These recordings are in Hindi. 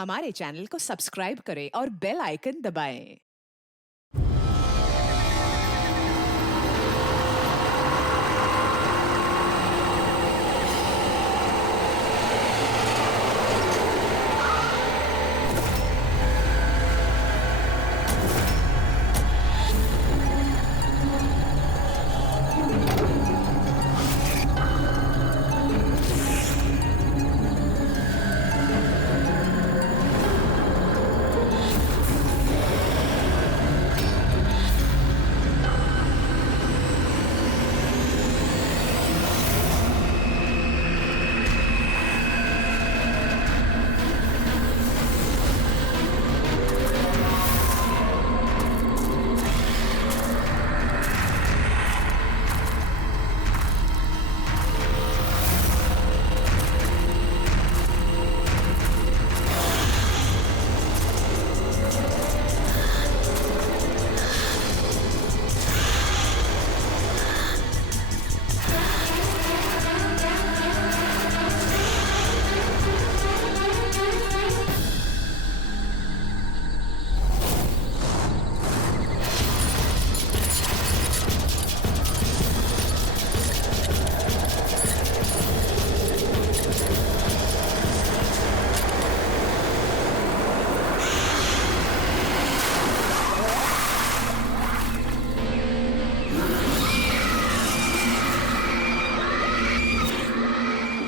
हमारे चैनल को सब्सक्राइब करें और बेल आइकन दबाएं।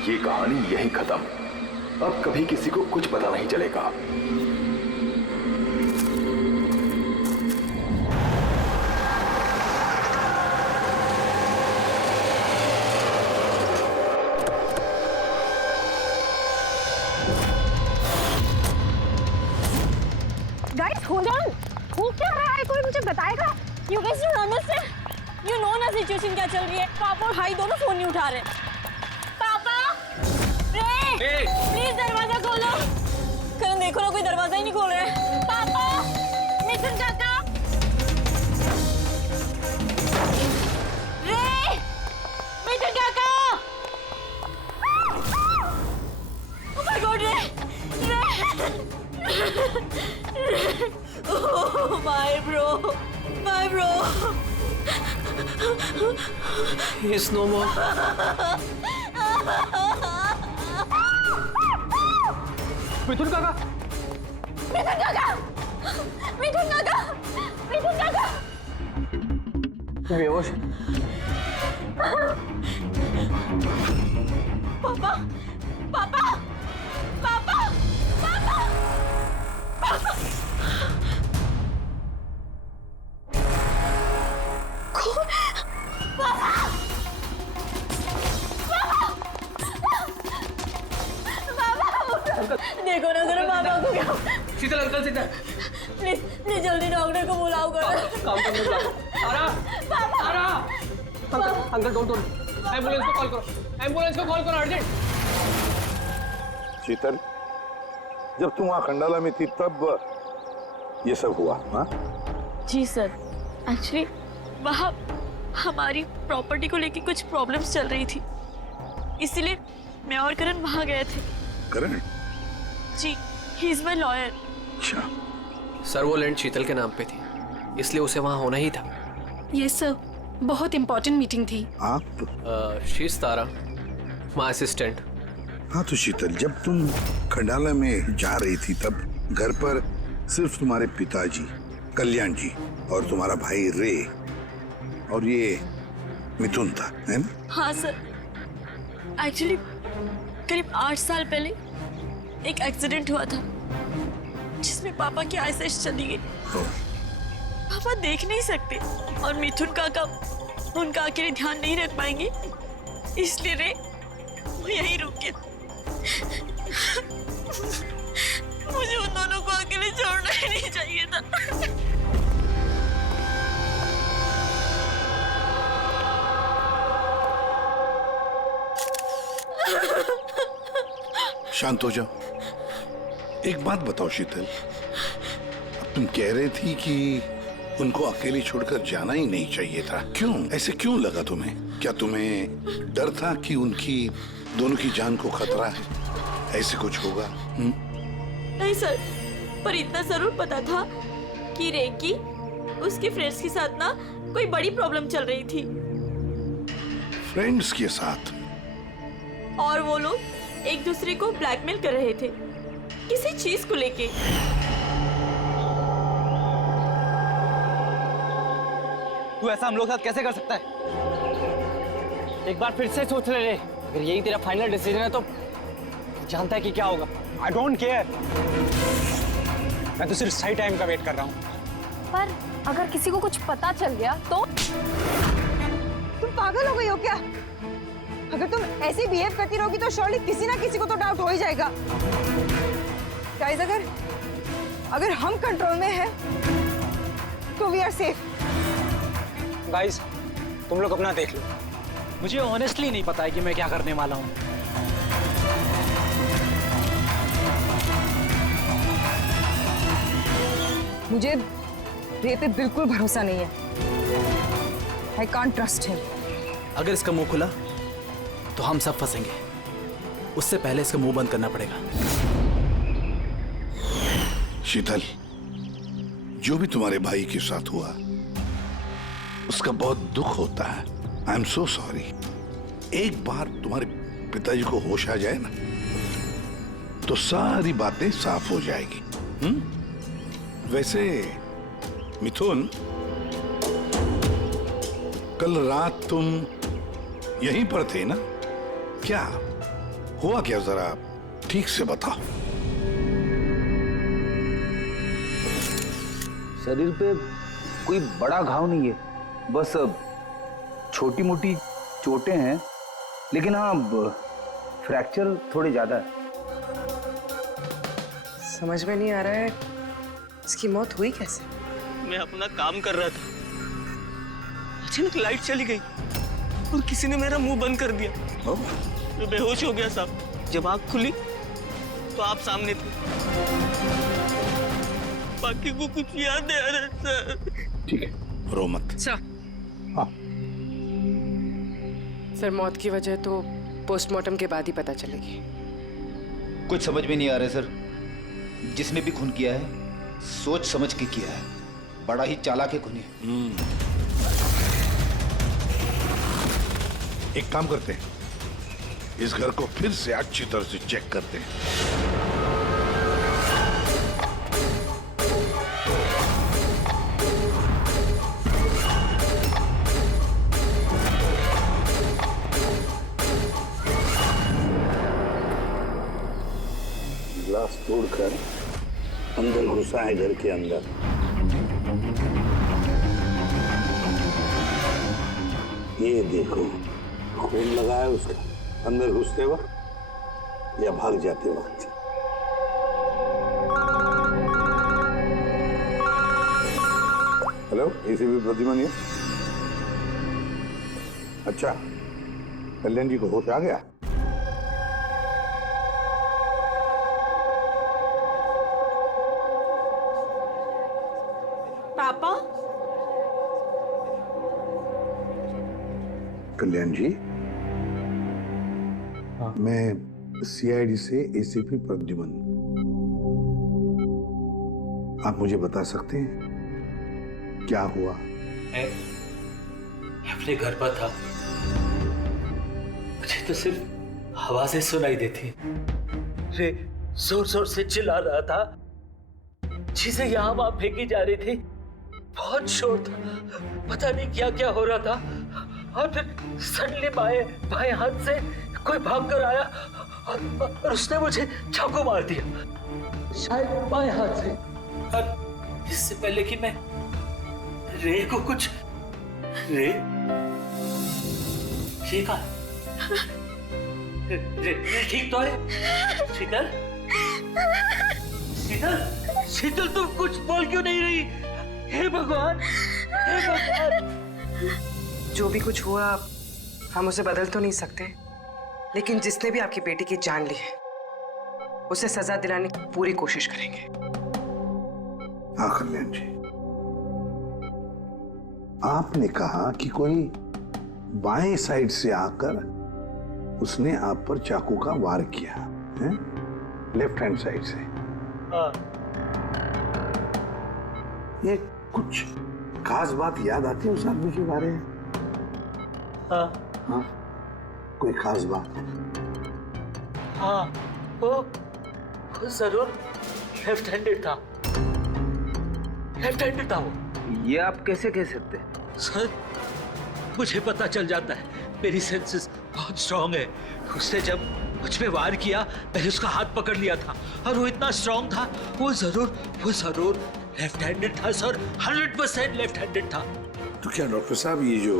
ये कहानी यहीं खत्म। अब कभी किसी को कुछ पता नहीं चलेगा। गाइस होल्ड ऑन, हो क्या रहा है? कोई मुझे बताएगा? You guys don't understand. You know ना सिचुएशन क्या चल रही है। पापा और भाई दोनों फोन नहीं उठा रहे। पापा, रे, प्लीज दरवाजा खोलो। करण देखो ना, कोई दरवाजा ही नहीं खोल रहा है। पापा, मिथुन काका, रे, मिथुन काका। Oh my God, रे। Oh my bro. He's no more. मिथुन काका। बेहोश। पापा, पापा, पापा, पापा, पापा। देखो ना जरा पापा को क्या। शीतल अंकल सीधा। प्लीज प्लीज जल्दी डॉक्टर को बुलाओ करो। काम करने जाओ। आरा, पापा, आरा। अंकल डोंट एम्बुलेंस को कॉल करो। एम्बुलेंस को कॉल करो अर्जेंट। शीतल, जब तुम वहाँ खंडाला में थी तब ये सब हुआ? हाँ जी सर, एक्चुअली वहाँ हमारी प्रॉपर्टी को लेके कुछ प्रॉब्लम्स चल रही थी, इसीलिए मैं और करण वहाँ गए थे। करण? जी, ही इज माय लॉयर। अच्छा। सर वो लैंड शीतल के नाम पे थी, इसलिए उसे वहाँ होना ही था। यस सर, बहुत इंपॉर्टेंट मीटिंग थी। आप? शीज तारा, माय असिस्टेंट। हाँ तो शीतल, जब तुम खंडाला में जा रही थी तब घर पर सिर्फ तुम्हारे पिताजी कल्याण जी और तुम्हारा भाई रे और ये मिथुन था, है ना? हाँ सर, एक्चुअली करीब 8 साल पहले एक एक्सीडेंट हुआ था जिसमें पापा की आईसाइट चली गई। पापा देख नहीं सकते और मिथुन काका उनका अकेले ध्यान नहीं रख पाएंगे, इसलिए रे वो यहीं रुक गया। मुझे उन दोनों को अकेले छोड़ना ही नहीं चाहिए था। शांत हो जाओ। एक बात बताओ शीतल, अब तुम कह रही थी कि उनको अकेले छोड़कर जाना ही नहीं चाहिए था, क्यों? ऐसे क्यों लगा तुम्हें? क्या तुम्हें डर था कि उनकी दोनों की जान को खतरा है, ऐसे कुछ होगा? नहीं सर, पर इतना जरूर पता था कि रे की उसके फ्रेंड्स के साथ ना कोई बड़ी प्रॉब्लम चल रही थी फ्रेंड्स के साथ? और वो लोग एक दूसरे को ब्लैकमेल कर रहे थे किसी चीज को लेके। तू ऐसा हम लोग के साथ कैसे कर सकता है? एक बार फिर से सोच ले रे, अगर यही तेरा फाइनल डिसीजन है तो जानता है कि क्या होगा। आई डोंट केयर, मैं तो सिर्फ सही टाइम का वेट कर रहा हूँ। पर अगर किसी को कुछ पता चल गया तो? तुम पागल हो गई हो क्या? अगर तुम ऐसे बिहेव करती रहोगी तो श्योरली किसी ना किसी को तो डाउट हो ही जाएगा। गाइस, अगर हम कंट्रोल में हैं तो वी आर सेफ। गाइस, तुम लोग अपना देख लो, मुझे ऑनेस्टली नहीं पता है कि मैं क्या करने वाला हूँ। मुझे रे पे बिल्कुल भरोसा नहीं है। I can't trust him. अगर इसका मुंह खुला तो हम सब फंसेंगे। उससे पहले इसका मुंह बंद करना पड़ेगा। शीतल, जो भी तुम्हारे भाई के साथ हुआ उसका बहुत दुख होता है। I am so sorry. एक बार तुम्हारे पिताजी को होश आ जाए ना तो सारी बातें साफ हो जाएगी। वैसे मिथुन, कल रात तुम यहीं पर थे ना? क्या हुआ, क्या जरा ठीक से बताओ। शरीर पे कोई बड़ा घाव नहीं है, बस छोटी मोटी चोटें हैं, लेकिन हाँ फ्रैक्चर थोड़े ज्यादा है। समझ में नहीं आ रहा है इसकी मौत हुई कैसे? मैं अपना काम कर रहा था, अचानक लाइट चली गई और किसी ने मेरा मुंह बंद कर दिया। मैं बेहोश हो गया साहब। जब आँख खुली तो आप सामने थे। बाकी को कुछ याद नहीं आ रहा सर। ठीक है, रो मत। सर, मौत की वजह तो पोस्टमार्टम के बाद ही पता चलेगी। कुछ समझ में नहीं आ रहा है सर। जिसने भी खून किया है सोच समझ के किया है, बड़ा ही चालाक है खूनी। एक काम करते हैं, इस घर को फिर से अच्छी तरह से चेक करते हैं। ग्लास तोड़कर अंदर घुसा है घर के अंदर। ये देखो, खून लगा है उसका अंदर घुसते वक्त या भाग जाते वक्त। हेलो, एसीपी प्रतिमा। अच्छा, कल्याण जी को होश आ गया? पापा, कल्याण जी, मैं सीआईडी से एसीपी प्रद्युमन। आप मुझे बता सकते हैं क्या हुआ? मैं अपने घर पर था, मुझे तो सिर्फ आवाजें सुनाई देती। रे जोर जोर से चिल्ला रहा था, चीजें यहाँ वहां फेंकी जा रही थी, बहुत शोर था, पता नहीं क्या क्या हो रहा था। और फिर सडनली बाएं हाथ से कोई भाग कर आया और उसने मुझे चाकू मार दिया, शायद बाएं हाथ से। और इससे पहले कि मैं रे को कुछ रे ठीक है? रे ठीक तो है? शीतल, शीतल, शीतल, तुम कुछ बोल क्यों नहीं रही? हे भगवान, हे भगवान। जो भी कुछ हुआ हम उसे बदल तो नहीं सकते, लेकिन जिसने भी आपकी बेटी की जान ली है उसे सजा दिलाने की पूरी कोशिश करेंगे। हाँ कल्याण जी, आपने कहा कि कोई बाएं साइड से आकर उसने आप पर चाकू का वार किया है, लेफ्ट हैंड साइड से। हाँ ये कुछ खास बात याद आती है उस आदमी के बारे में? हाँ हाँ, कोई खास बात? हाँ, वो जरूर लेफ्ट हैंडेड था। लेफ्ट हैंडेड था वो। ये आप कैसे कह सकते हैं? सर, मुझे पता चल जाता है, मेरी सेंसेस बहुत स्ट्रांग है। उसने जब मुझ पे वार किया, मैंने उसका हाथ पकड़ लिया था और वो इतना स्ट्रांग था, वो जरूर लेफ्ट हैंडेड था सर, 100% लेफ्ट हैंडेड था। तो क्या डॉक्टर साहब, ये जो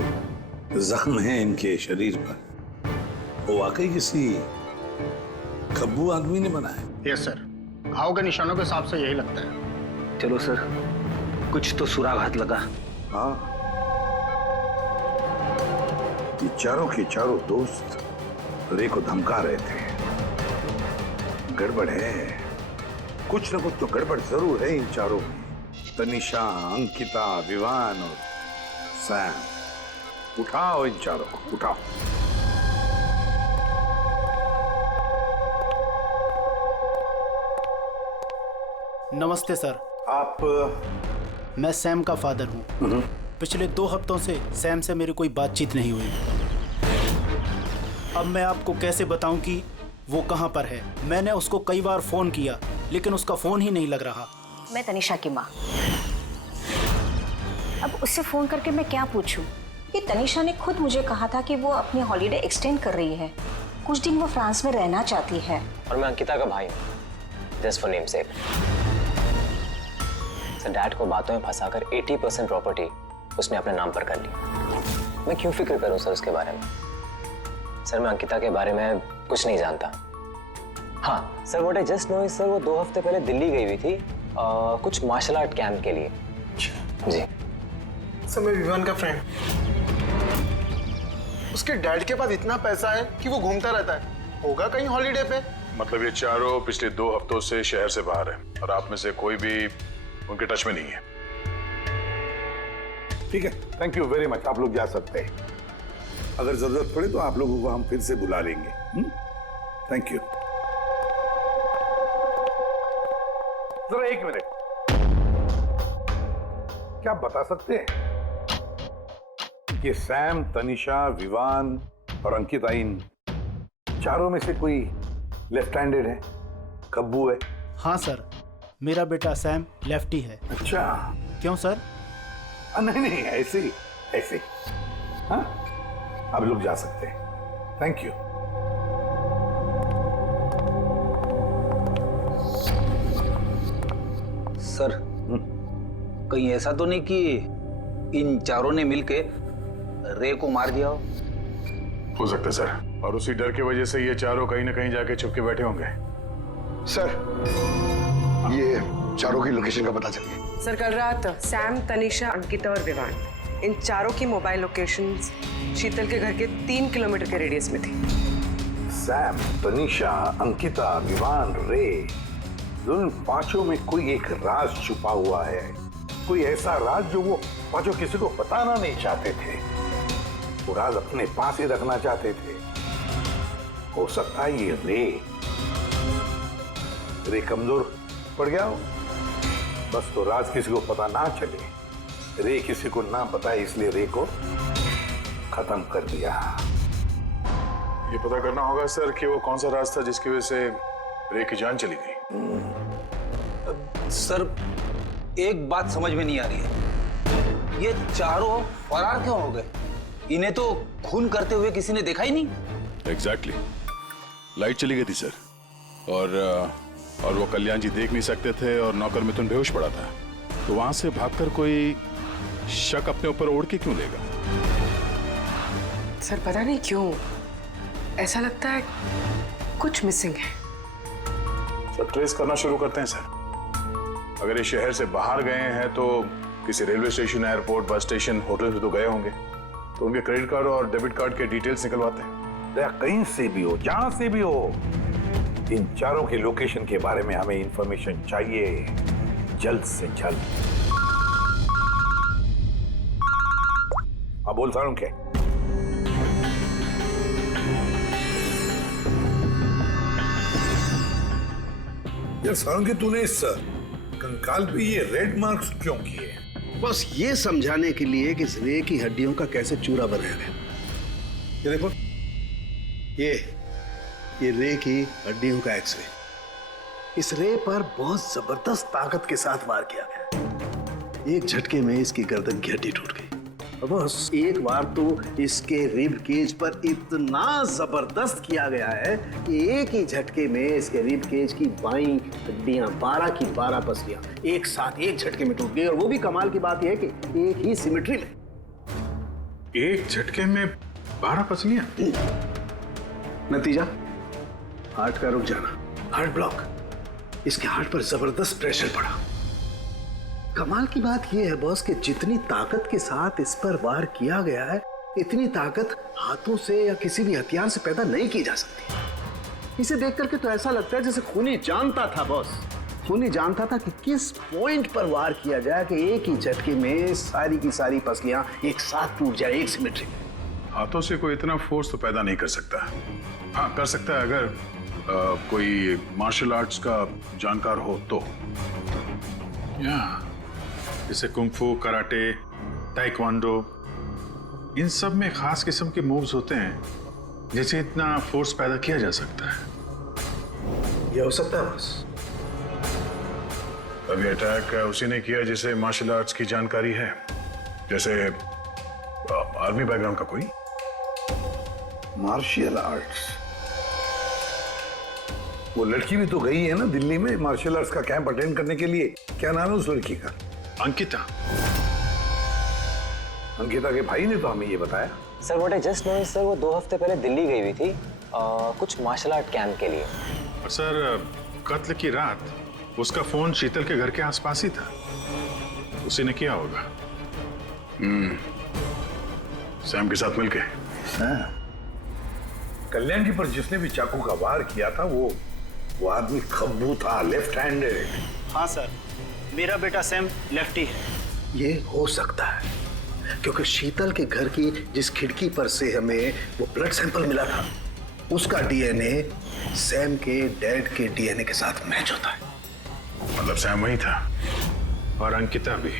जख्म है इनके शरीर पर, वो वाकई किसी खब्बू आदमी ने बनाया? यस सर, घाव के निशानों के हिसाब से यही लगता है। चलो सर, कुछ तो सुराग हाथ लगा। हाँ, ये चारों के चारों दोस्त रे को धमका रहे थे। गड़बड़ है, कुछ न कुछ तो गड़बड़ जरूर है इन चारों में। तनिषा, अंकिता, विवान और सैम। उठाओ इन चारों को, उठाओ। नमस्ते सर। आप? मैं सैम का फादर हूँ। पिछले 2 हफ्तों से सैम से मेरी कोई बातचीत नहीं हुई। अब मैं आपको कैसे बताऊं कि वो कहाँ पर है। मैंने उसको कई बार फोन किया, लेकिन उसका फोन ही नहीं लग रहा। मैं तनिषा की माँ। अब उससे फोन करके मैं क्या पूछूं? ये तनिषा ने खुद मुझे कहा था कि वो अपनी हॉलीडे एक्सटेंड कर रही है, कुछ दिन वो फ्रांस में रहना चाहती है। और मैं अंकिता का भाई हूँ, just for name sec. Sir, dad को बातों में फंसाकर 80% प्रॉपर्टी उसने अपने नाम पर कर ली। मैं क्यों फिक्र करूँ सर उसके बारे में? सर, मैं अंकिता के बारे में कुछ नहीं जानता। हाँ sir, what I just know is sir, वो 2 हफ्ते पहले दिल्ली गई हुई थी कुछ मार्शल आर्ट कैंप के लिए। जी सर, मैं विवान का फ्रेंड। उसके डैड के पास इतना पैसा है कि वो घूमता रहता है। होगा कहीं हॉलीडे पे। मतलब ये चारों पिछले 2 हफ्तों से शहर से बाहर है और आप में से कोई भी उनके टच में नहीं है। ठीक है, थैंक यू वेरी मच। आप लोग जा सकते हैं। अगर जरूरत पड़े तो आप लोगों को हम फिर से बुला लेंगे। Thank you. जरा 1 मिनट, क्या आप बता सकते हैं कि सैम, तनिषा, विवान और अंकिता, इन चारों में से कोई लेफ्ट हैंडेड है, खब्बू है? हाँ सर, मेरा बेटा सैम लेफ्टी है। अच्छा। क्यों सर? नहीं, ऐसे ही, ऐसे ही। हाँ, आप लोग जा सकते हैं। Thank you. सर, कहीं ऐसा तो नहीं कि इन चारों ने मिलके रे को मार दिया हो सकता है सर, और उसी डर की वजह से ये चारों कहीं ना कहीं जाके छुप के बैठे होंगे। सर, ये चारों की लोकेशन का पता चल गया। सर, कल रात सैम, तनिषा, अंकिता और विवान, इन चारों की मोबाइल लोकेशंस शीतल के घर के 3 किलोमीटर के रेडियस में थी। सैम, तनिषा, अंकिता, विवान, रे, उन पांचों में कोई एक राज छुपा हुआ है। कोई ऐसा राज जो वो पांचों किसी को बताना नहीं चाहते थे। वो राज अपने पास ही रखना चाहते थे। हो सकता है ये रे कमजोर पड़ गया हो, बस तो राज किसी को पता ना चले। रे किसी को ना बताए, इसलिए रे को खत्म कर दिया। ये पता करना होगा सर कि वो कौन सा राज था जिसकी वजह से रे की जान चली गई। सर, एक बात समझ में नहीं आ रही है, ये चारों फरार क्यों हो गए? इन्हें तो खून करते हुए किसी ने देखा ही नहीं। एग्जैक्टली, लाइट चली गई थी सर, और वो कल्याण जी देख नहीं सकते थे और नौकर मिथुन बेहोश पड़ा था, तो वहां से भागकर कोई शक अपने ऊपर ओढ़ के क्यों लेगा? सर, पता नहीं क्यों ऐसा लगता है कुछ मिसिंग है। सर, ट्रेस करना शुरू करते हैं सर। अगर ये शहर से बाहर गए हैं तो किसी railway station, airport, bus station, hotel पे तो गए होंगे, तो उनके क्रेडिट कार्ड और डेबिट कार्ड के डिटेल्स निकलवाते हैं। कहीं से भी हो, जहां से भी हो, इन चारों के लोकेशन के बारे में हमें इंफॉर्मेशन चाहिए, जल्द से जल्द। हाँ, बोल सारूं क्या? यार सारंगी, तूने इस कंकाल पे ये रेड मार्क्स क्यों किए? बस ये समझाने के लिए कि इस रे की हड्डियों का कैसे चूरा बनाया गया। ये देखो, ये रे की हड्डियों का एक्सरे। इस रे पर बहुत जबरदस्त ताकत के साथ वार किया गया। एक झटके में इसकी गर्दन की हड्डी टूट गई। बस एक बार तो इसके रिब केज पर इतना जबरदस्त किया गया है कि एक ही झटके में इसके रिब केज की बाईं हड्डियां 12 की 12 पसलियां एक साथ एक झटके में टूट गई। और वो भी कमाल की बात यह है कि एक ही सिमेट्री में। एक झटके में 12 पसलियां? नतीजा हार्ट का रुक जाना, हार्ट ब्लॉक। इसके हार्ट पर जबरदस्त प्रेशर पड़ा। कमाल की बात यह है बॉस कि जितनी ताकत के साथ इस पर वार किया गया है, इतनी ताकत हाथों से या किसी भी हथियार से पैदा नहीं की जा सकती। इसे देख करके तो ऐसा लगता है जैसे खूनी जानता था बॉस, खूनी जानता था कि किस पॉइंट पर वार किया जाए कि एक ही झटके में सारी की सारी पसलियां एक साथ टूट जाए, एक सिमेट्री में। हाथों से कोई इतना फोर्स तो पैदा नहीं कर सकता। हाँ, कर सकता है अगर कोई मार्शल आर्ट्स का जानकार हो तो। जैसे कुंग-फू, कराटे, ताइक्वांडो, इन सब में खास किस्म के मूव्स होते हैं जिससे इतना फोर्स पैदा किया जा सकता है। ये हो सकता है बस। अभी अटैक उसी ने किया जिसे मार्शल आर्ट्स की जानकारी है, जैसे आर्मी बैकग्राउंड का कोई। Martial arts? वो लड़की भी तो गई है ना दिल्ली में मार्शल आर्ट्स का कैंप अटेंड करने के लिए। क्या नाम है उस लड़की का? अंकिता। अंकिता के भाई ने तो हमें ये बताया। Sir what I just know sir, वो 2 हफ्ते पहले दिल्ली गई हुई थी कुछ मार्शल आर्ट कैंप के लिए। और सर कत्ल की रात उसका फोन शीतल के घर के आसपास ही था। उसी ने किया होगा। सैम के साथ मिलके। कल्याण जी पर जिसने भी चाकू का वार किया था वो आदमी खब्बू था, लेफ्ट हैंडेड। हाँ सर, मेरा बेटा सैम लेफ्टी है। ये हो सकता है क्योंकि शीतल के घर की जिस खिड़की पर से हमें वो ब्लड सैंपल मिला था, उसका डीएनए सैम के डैड के डीएनए के साथ मैच होता है। मतलब सैम वही था और अंकिता भी।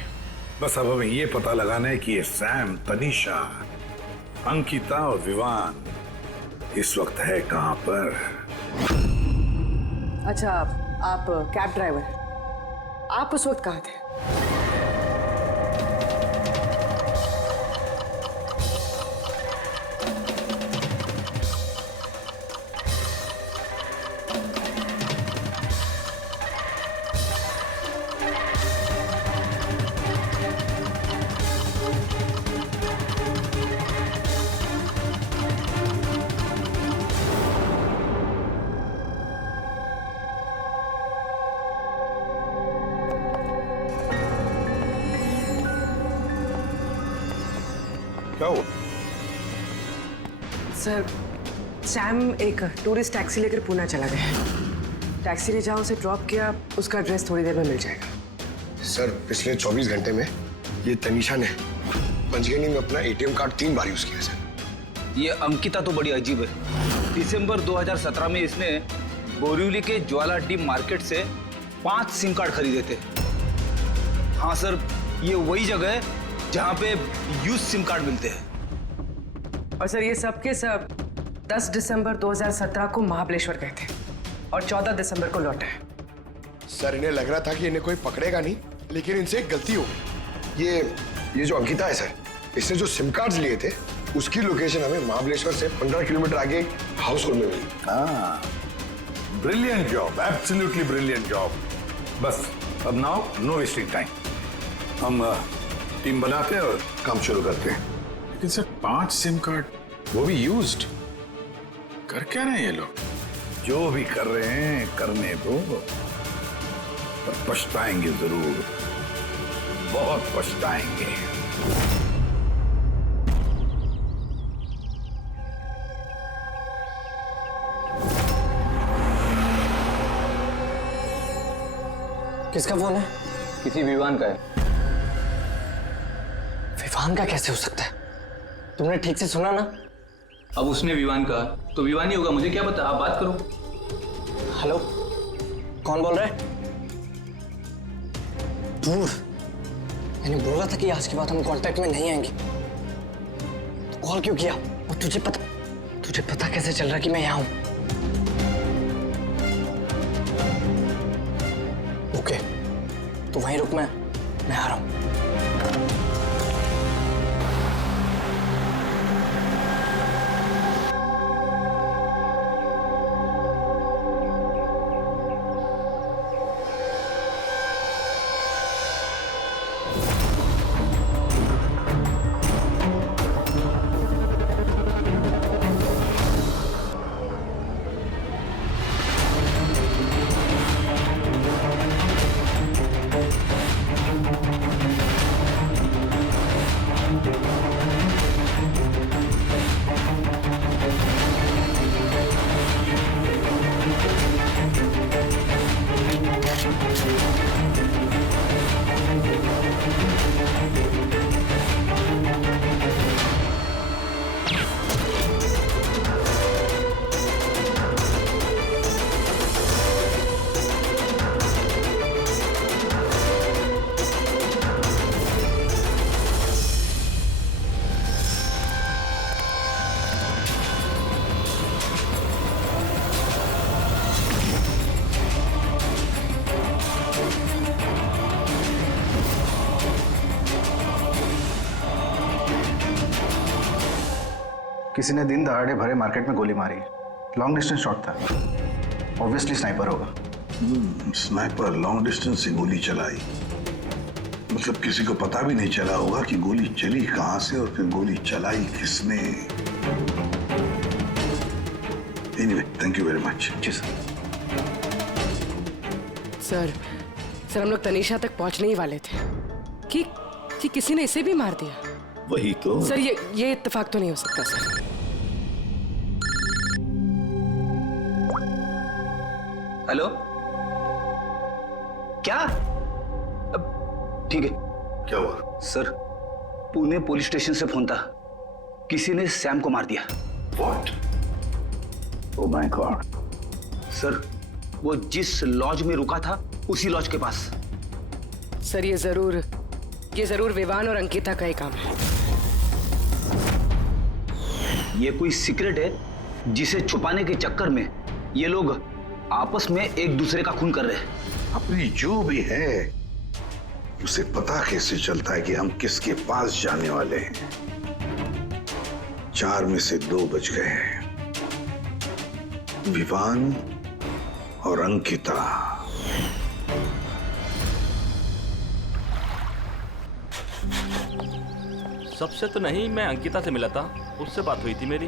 बस अब हमें ये पता लगाना है कि ये सैम, तनीषा, अंकिता और विवान इस वक्त है कहां पर। अच्छा, आप कैब ड्राइवर, आप उस वक्त कहाँ थे? क्या हुआ? सर, सैम एक टूरिस्ट टैक्सी लेकर पूना चला गया। टैक्सी ने जहाँ उसे ड्रॉप किया, उसका एड्रेस थोड़ी देर में मिल जाएगा। सर, पिछले 24 घंटे में ये तनीषा ने पंचगनी में अपना एटीएम कार्ड 3 बार यूज किया सर। ये अंकिता तो बड़ी अजीब है। दिसंबर 2017 में इसने बोरिवली के ज्वाला डी मार्केट से 5 सिम कार्ड खरीदे थे। हाँ सर, ये वही जगह है जहाँ पे यूज सिम कार्ड मिलते हैं। और सर, ये सब के सब 10 दिसंबर 2017 को महाबलेश्वर गए थे और 14 दिसंबर को लौटे। सर, इन्हें लग रहा था कि इन्हें कोई पकड़ेगा नहीं, लेकिन इनसे एक गलती हो गई। ये जो अंकिता है सर, इसने जो सिम कार्ड्स लिए थे उसकी लोकेशन हमें महाबलेश्वर से 15 किलोमीटर आगे हाउस होल्ड में मिली। हाँ, brilliant job, absolutely brilliant job. बस अब नाउ नो वेस्टिंग टाइम, हम टीम बनाते हैं और काम शुरू करते हैं। लेकिन सर 5 सिम कार्ड, वो भी यूज्ड, कर क्या रहे हैं ये लोग? जो भी कर रहे हैं करने दो, पर पछताएंगे जरूर, बहुत पछताएंगे। किसका फोन है? किसी विवान का है। विवान का कैसे हो सकता है? तुमने ठीक से सुना ना? अब उसने विवान कहा तो विवान ही होगा, मुझे क्या पता, आप बात करो। हेलो कौन बोल रहा है? दूर? मैंने बोला था कि आज के बाद हम कांटेक्ट में नहीं आएंगे। तो कॉल क्यों किया? और तुझे पता कैसे चल रहा कि मैं यहाँ हूँ? ओके, तो वहीं रुक, मैं आ रहा हूँ। किसी ने दिन दहाड़े भरे मार्केट में गोली मारी। लॉन्ग डिस्टेंस शॉट था, ऑब्वियसली स्नाइपर होगा। स्नाइपर लॉन्ग डिस्टेंस से गोली चलाई, मतलब किसी को पता भी नहीं चला होगा कि गोली चली कहां से और फिर गोली चलाई किसने। Anyway, thank you very much. जी सर। सर हम लोग तनीषा तक पहुंचने ही वाले थे कि किसी ने इसे भी मार दिया। वही तो सर, ये इत्तेफाक तो नहीं हो सकता सर। हेलो, क्या? ठीक है। क्या हुआ? सर, पुणे पुलिस स्टेशन से फोन था, किसी ने सैम को मार दिया। What? Oh my God. Sir, वो जिस लॉज में रुका था उसी लॉज के पास। सर, ये जरूर विवान और अंकिता का ही काम है। ये कोई सीक्रेट है जिसे छुपाने के चक्कर में ये लोग आपस में एक दूसरे का खून कर रहे हैं। अपनी जो भी है उसे पता कैसे चलता है कि हम किसके पास जाने वाले हैं? 4 में से 2 बच गए हैं, विवान और अंकिता। सबसे तो नहीं, मैं अंकिता से मिला था, उससे बात हुई थी मेरी।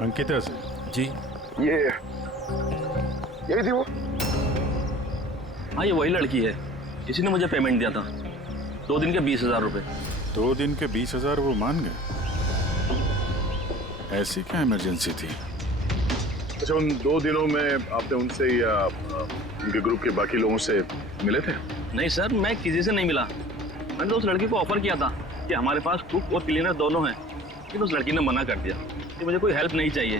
अंकिता से? जी। यही थी वो? हाँ, ये वही लड़की है, इसी ने मुझे पेमेंट दिया था, 2 दिन के 20,000 रुपए। 2 दिन के 20,000 वो मान गए? ऐसी क्या इमरजेंसी थी? अच्छा, उन 2 दिनों में आपने उनसे या उनके ग्रुप के बाकी लोगों से मिले थे? नहीं सर, मैं किसी से नहीं मिला। मैंने तो उस लड़की को ऑफर किया था कि हमारे पास कुक और क्लीनर दोनों हैं, लेकिन उस लड़की ने मना कर दिया कि मुझे कोई हेल्प नहीं चाहिए।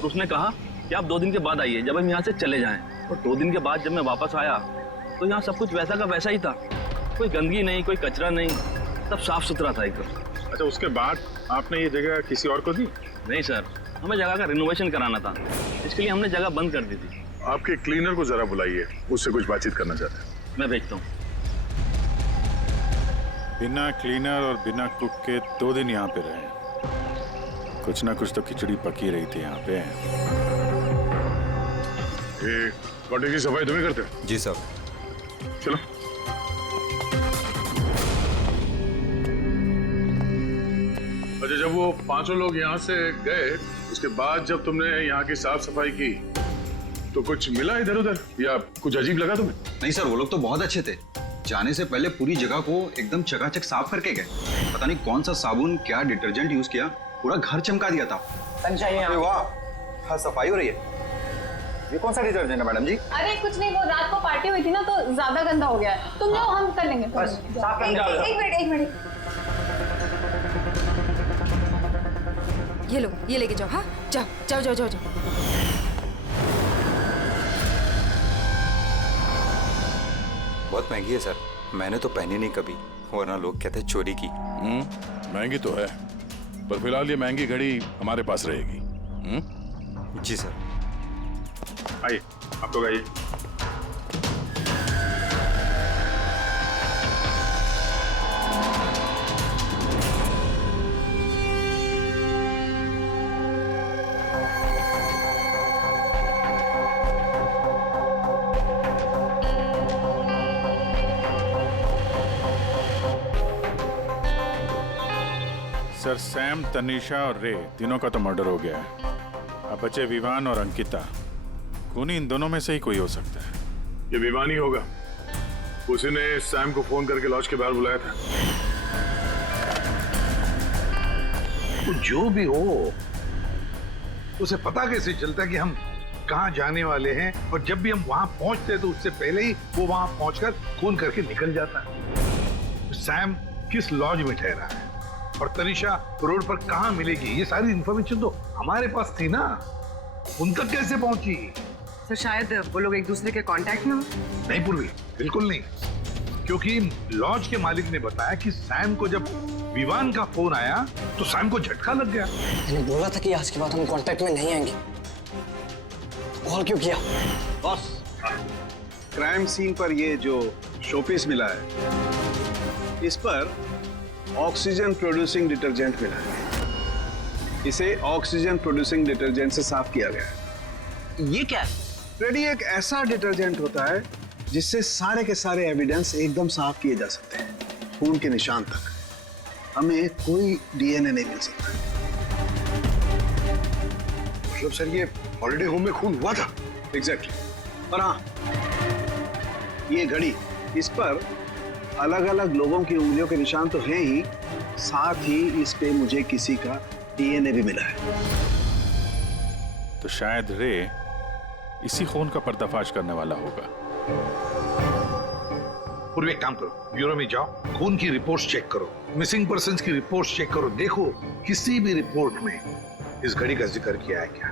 तो उसने कहा कि आप 2 दिन के बाद आइए, जब हम यहाँ से चले जाएं। और 2 दिन के बाद जब मैं वापस आया तो यहाँ सब कुछ वैसा का वैसा ही था, कोई गंदगी नहीं, कोई कचरा नहीं, सब साफ सुथरा था एकदम। अच्छा, उसके बाद आपने ये जगह किसी और को दी? नहीं सर, हमें जगह का रिनोवेशन कराना था, इसके लिए हमने जगह बंद कर दी थी। आपके क्लीनर को जरा बुलाइए, उससे कुछ बातचीत करना चाहते हैं। मैं भेजता हूँ। बिना क्लीनर और बिना कुक के 2 दिन यहाँ पे रहे, कुछ ना कुछ तो खिचड़ी पकी रही थी यहाँ पे। कॉटेज की सफाई तुम्हें करते हो? जी सर। चलो। अच्छा, जब वो 5 लोग यहाँ से गए, उसके बाद जब तुमने यहाँ की साफ सफाई की तो कुछ मिला इधर उधर या कुछ अजीब लगा तुम्हें? नहीं सर, वो लोग तो बहुत अच्छे थे, जाने से पहले पूरी जगह को एकदम चकाचक साफ करके गए। पता नहीं कौन सा साबुन, क्या डिटर्जेंट यूज किया, पूरा घर चमका दिया था। वाह, हाँ, सफाई हो रही है। ये कौन सा डिटर्जेंट है मैडम जी? अरे कुछ नहीं, वो रात को पार्टी हुई थी ना तो ज्यादा गंदा हो गया है। तुम जाओ, हम कर लेंगे। बस, साफ कर जाओ। एक मिनट। ये लो, ये लेके जाओ। हाँ, जाओ। बहुत महंगी है सर, मैंने तो पहनी नहीं कभी, वरना लोग कहते हैं चोरी की। महंगी तो है, पर फिलहाल ये महंगी घड़ी हमारे पास रहेगी। जी सर। आइए, आप लोग आइए। सर, सैम, तनीषा और रे तीनों का तो मर्डर हो गया है। अब बचे विवान और अंकिता। खूनी इन दोनों में से ही कोई हो सकता है। ये विवान ही होगा, उसी ने सैम को फोन करके लॉज के बाहर बुलाया था। तो जो भी हो, उसे पता कैसे चलता है कि हम कहाँ जाने वाले हैं, और जब भी हम वहां पहुंचते हैं तो उससे पहले ही वो वहां पहुंचकर खून करके निकल जाता है। सैम किस लॉज में ठहरा है और तनीषा रोड पर कहाँ मिलेगी, ये सारी इंफॉर्मेशन तो हमारे पास थी ना, उन तक कैसे पहुंची? सर शायद वो लोग एक दूसरे के कांटेक्ट में हो। नहीं पूर्वी, बिल्कुल नहीं, क्योंकि लॉज के मालिक ने बताया कि सैम को जब विवान का फोन आया तो सैम को झटका लग गया। मैंने बोला था कि आज के बाद हम कांटेक्ट में नहीं आएंगे, कॉल क्यों किया? बॉस, क्राइम सीन पर ये जो शोपीस मिला है, इस पर ऑक्सीजन प्रोड्यूसिंग डिटर्जेंट मिला है। इसे ऑक्सीजन प्रोड्यूसिंग डिटर्जेंट से साफ किया गया है। ये क्या है? रेडी एक ऐसा डिटर्जेंट होता है जिससे सारे के सारे एविडेंस एकदम साफ किए जा सकते हैं, खून के निशान तक। हमें कोई डीएनए नहीं मिल सकता। मतलब सर ये हॉलिडे होम में खून हुआ था? एग्जैक्टली। पर हाँ, ये घड़ी, इस पर अलग अलग लोगों की उंगलियों के निशान तो हैं ही, साथ ही इस पे मुझे किसी का डीएनए भी मिला है। तो शायद रे इसी खून का पर्दाफाश करने वाला होगा। पूर्व एक काम करो, ब्यूरो में जाओ, खून की रिपोर्ट्स चेक करो, मिसिंग पर्सन्स की रिपोर्ट्स चेक करो, देखो किसी भी रिपोर्ट में इस घड़ी का जिक्र किया है क्या।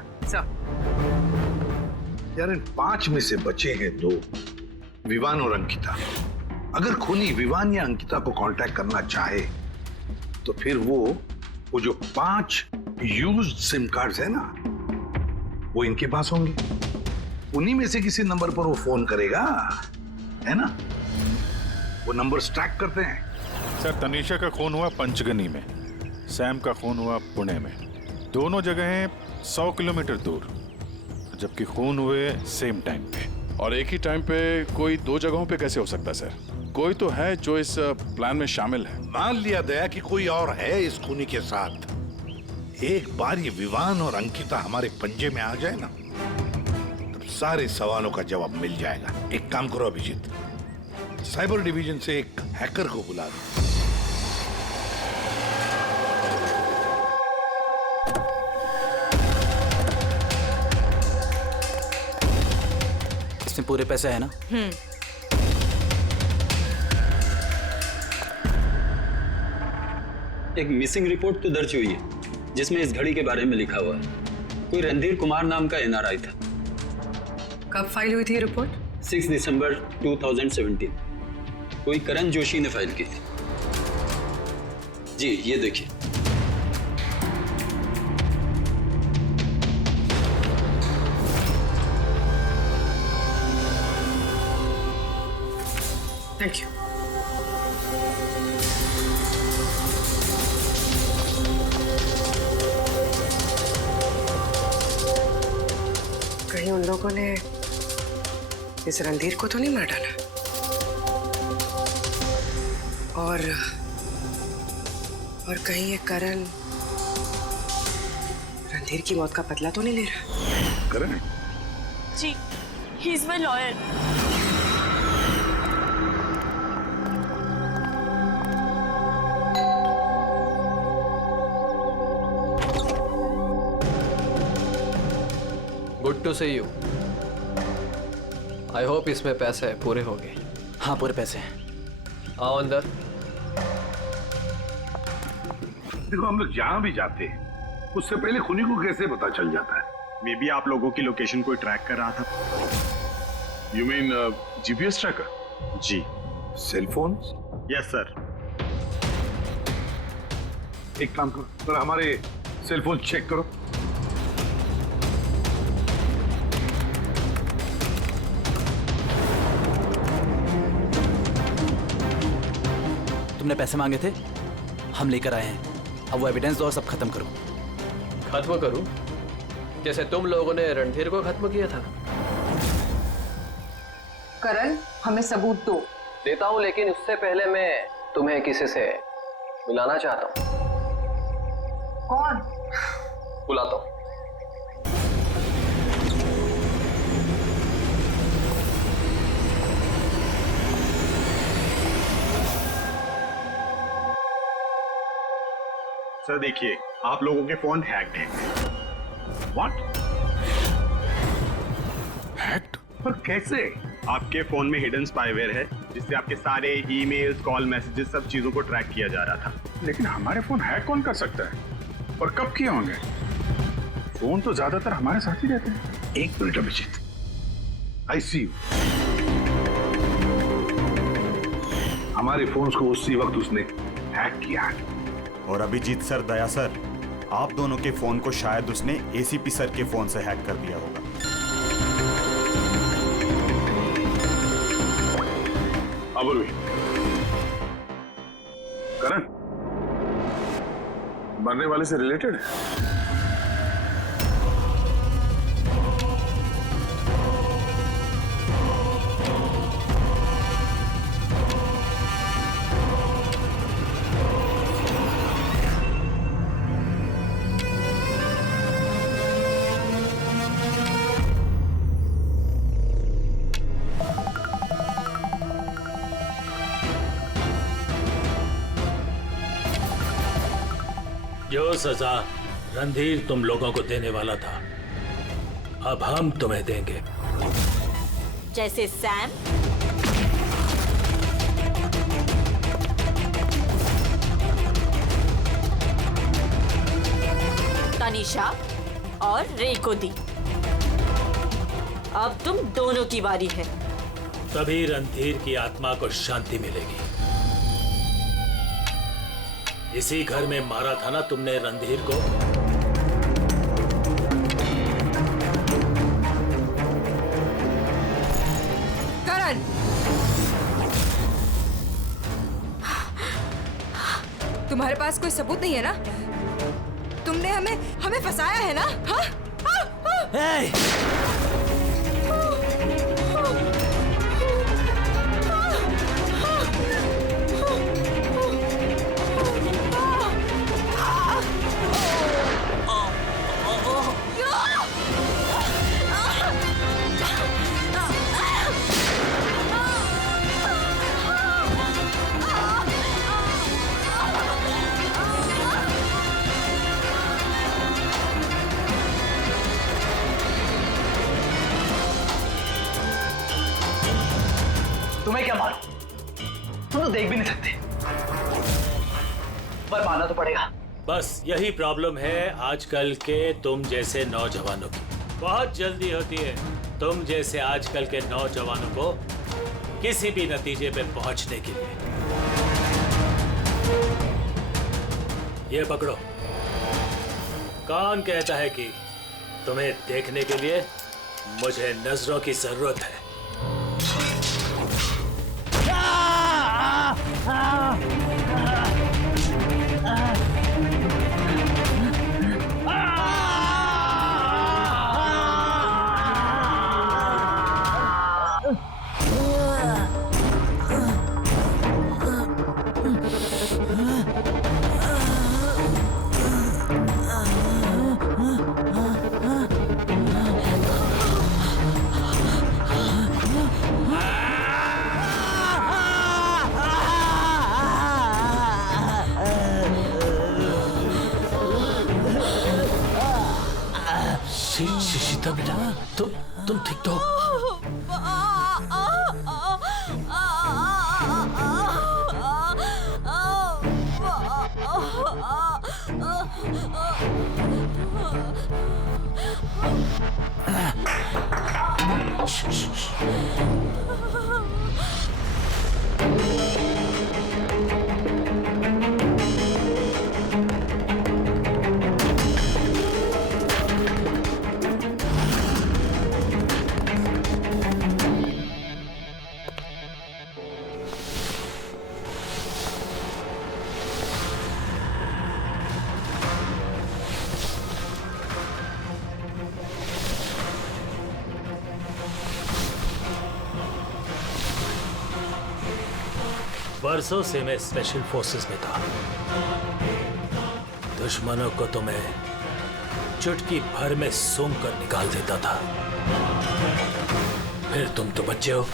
यार इन 5 में से बचे हैं 2, विवान और अंकिता। अगर खूनी विवान या अंकिता को कांटेक्ट करना चाहे तो फिर वो जो 5 यूज्ड सिम कार्ड्स है ना, वो इनके पास होंगे। उन्हीं में से किसी नंबर पर वो फोन करेगा, है ना? वो नंबर ट्रैक करते हैं। सर, तनीषा का खून हुआ पंचगनी में, सैम का खून हुआ पुणे में। दोनों जगहें 100 किलोमीटर दूर, जबकि खून हुए सेम टाइम पे। और एक ही टाइम पे कोई 2 जगहों पे कैसे हो सकता है सर? कोई तो है जो इस प्लान में शामिल है। मान लिया दया कि कोई और है इस खूनी के साथ। एक बार ये विवान और अंकिता हमारे पंजे में आ जाए ना, तब सारे सवालों का जवाब मिल जाएगा। एक काम करो अभिजीत, साइबर डिवीजन से एक हैकर को बुला दो। इसमें पूरे पैसे है ना? एक मिसिंग रिपोर्ट तो दर्ज हुई है जिसमें इस घड़ी के बारे में लिखा हुआ है। कोई रणधीर कुमार नाम का एनआरआई था। कब फाइल हुई थी रिपोर्ट? 6 दिसंबर 2017। कोई करण जोशी ने फाइल की थी। जी ये देखिए। Thank you. कहीं उन लोगों ने इस रणधीर को तो नहीं मार डाला? और कहीं ये करण रणधीर की मौत का बदला तो नहीं ले रहा? करण? जी, he is my lawyer. Good to see you. I hope इसमें पैसे पूरे हो गए। हाँ, पूरे पैसे हैं। आओ अंदर। देखो, हम लोग जहां भी जाते हैं उससे पहले खूनी को कैसे पता चल जाता है? मे बी आप लोगों की लोकेशन कोई ट्रैक कर रहा था। You mean GPS tracker? जी। Cell phone? Yes sir. एक काम करो, जरा हमारे सेल फोन चेक करो। तुमने पैसे मांगे थे, हम लेकर आए हैं। अब वो एविडेंस दो और सब खत्म करो। खत्म करूं? जैसे तुम लोगों ने रणधीर को खत्म किया था। करण, हमें सबूत दो। देता हूं, लेकिन उससे पहले मैं तुम्हें किसी से मिलाना चाहता हूं। कौन? बुलाता हूं। सर देखिए, आप लोगों के फोन हैक्ड हैं। व्हाट? हैक्ड? पर कैसे? आपके फोन में हिडन स्पाईवेयर है जिससे आपके सारे ईमेल्स, कॉल, मैसेजेस, सब चीजों को ट्रैक किया जा रहा था। लेकिन हमारे फोन हैक कौन कर सकता है? और कब किए होंगे? फोन तो ज्यादातर हमारे साथ ही रहते हैं। एक minute Abhijeet, I see you. हमारे फोन्स को उसी वक्त उसने हैक किया है। और अभिजीत सर, दया सर, आप दोनों के फोन को शायद उसने एसीपी सर के फोन से हैक कर दिया होगा। अबुल करण मरने वाले से रिलेटेड है? जो सजा रणधीर तुम लोगों को देने वाला था, अब हम तुम्हें देंगे। जैसे सैम, तनिषा और रे को दी। अब तुम दोनों की बारी है। तभी रणधीर की आत्मा को शांति मिलेगी। इसी घर में मारा था ना तुमने रणधीर को? करण, तुम्हारे पास कोई सबूत नहीं है ना? तुमने हमें फंसाया है ना? हाँ? तुम्हें क्या मालूम? तुम तो देख भी नहीं सकते, पर मानना तो पड़ेगा। बस यही प्रॉब्लम है आजकल के तुम जैसे नौजवानों की। बहुत जल्दी होती है तुम जैसे आजकल के नौजवानों को किसी भी नतीजे पे पहुंचने के लिए। ये पकड़ो। कौन कहता है कि तुम्हें देखने के लिए मुझे नजरों की जरूरत है? शीतल बेटा, तुम ठीक तो? बरसों से मैं स्पेशल फोर्सेस में था। दुश्मनों को तो मैं चुटकी भर में सूंघ कर निकाल देता था। फिर तुम तो बच्चे हो।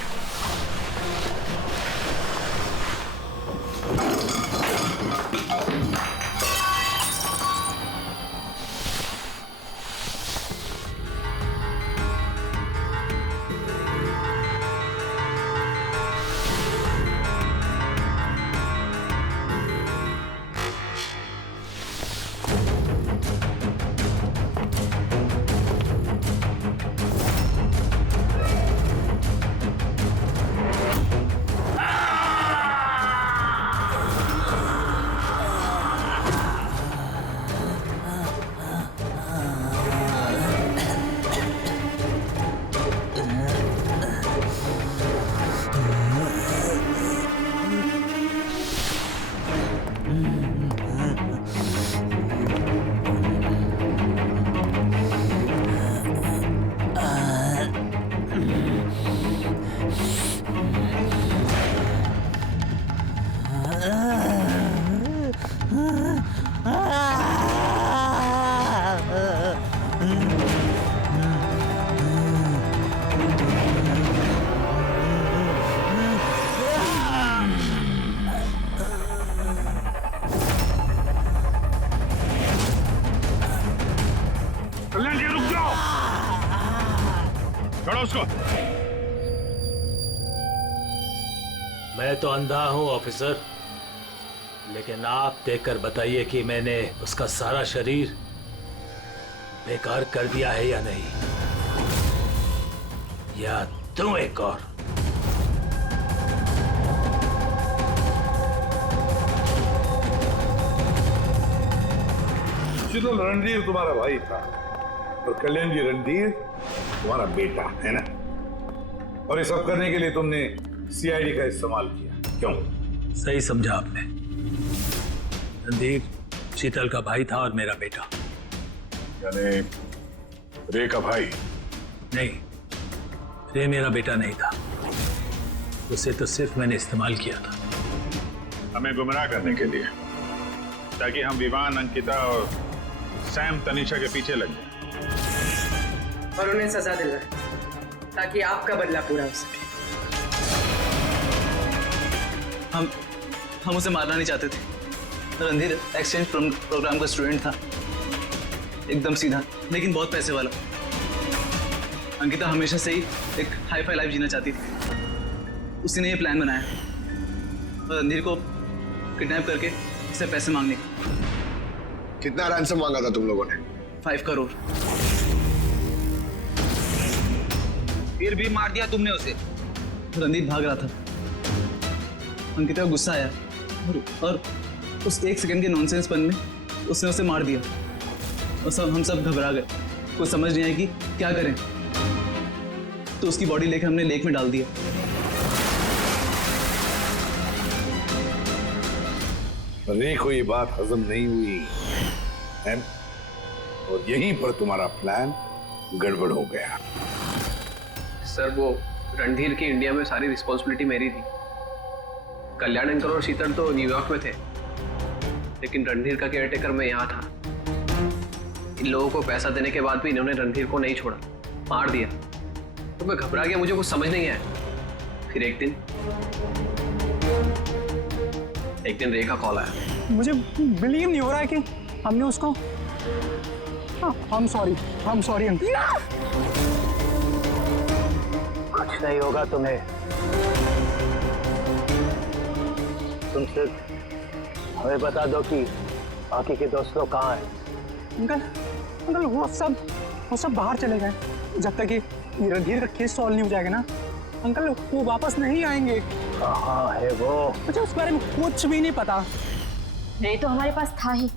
कल्याण जी रुक जाओ, छोड़ो उसको। मैं तो अंधा हूं ऑफिसर, लेकिन आप देखकर बताइए कि मैंने उसका सारा शरीर बेकार कर दिया है या नहीं, या दूं एक और? शीतल, रणधीर तुम्हारा भाई था और कल्याण जी रणधीर तुम्हारा बेटा है ना। और ये सब करने के लिए तुमने सीआईडी का इस्तेमाल किया, क्यों? सही समझा आपने। रणधीर शीतल का भाई था और मेरा बेटा। यानी रे का भाई? नहीं, रे मेरा बेटा नहीं था। उसे तो सिर्फ मैंने इस्तेमाल किया था। हमें गुमराह करने के लिए, ताकि हम विवान, अंकिता और सैम तनीषा के पीछे लग जाए और उन्हें सजा दिलवाए, ताकि आपका बदला पूरा हो सके। हम उसे मारना नहीं चाहते थे। रणधीर एक्सचेंज प्रोग्राम का स्टूडेंट था, एकदम सीधा, लेकिन बहुत पैसे वाला। अंकिता हमेशा से ही एक हाई फाई लाइफ जीना चाहती थी। उसी ने ये प्लान बनाया और रणधीर को किडनैप करके इससे पैसे मांगने का। कितना रैंसम मांगा था तुम लोगों ने? 5 करोड़। फिर भी मार दिया तुमने उसे। रणधीर भाग रहा था, अंकिता को गुस्सा आया और उस 1 सेकंड के नॉनसेंसपन में उसने उसे मार दिया। और हम सब घबरा गए, कुछ समझ नहीं आया कि क्या करें। तो उसकी बॉडी लेकर हमने लेक में डाल दिया। रे को ये बात हजम नहीं हुई है और यहीं पर तुम्हारा प्लान गड़बड़ हो गया। सर, वो रणधीर की इंडिया में सारी रिस्पॉन्सिबिलिटी मेरी थी। कल्याण अंकल और शीतल तो न्यूयॉर्क में थे, लेकिन रणधीर का केयरटेकर मैं यहाँ था। इन लोगों को पैसा देने के बाद भी इन्होंने रणधीर को नहीं छोड़ा, मार दिया। तो मैं घबरा गया, मुझे कुछ समझ नहीं आया। फिर एक दिन रे का कॉल आया। मुझे बिलीव नहीं हो रहा है कि हमने उसको। I'm sorry uncle. कुछ नहीं होगा तुम्हें। तुम सिर्फ हमें बता दो कि बाकी के दोस्त लोग कहाँ हैं। अंकल वो सब बाहर चले गए। जब तक ये रणधीर का केस सॉल्व नहीं हो जाएगा ना अंकल, वो वापस नहीं आएंगे। कहाँ है वो? मुझे उस बारे में कुछ भी नहीं पता। रे तो हमारे पास था ही,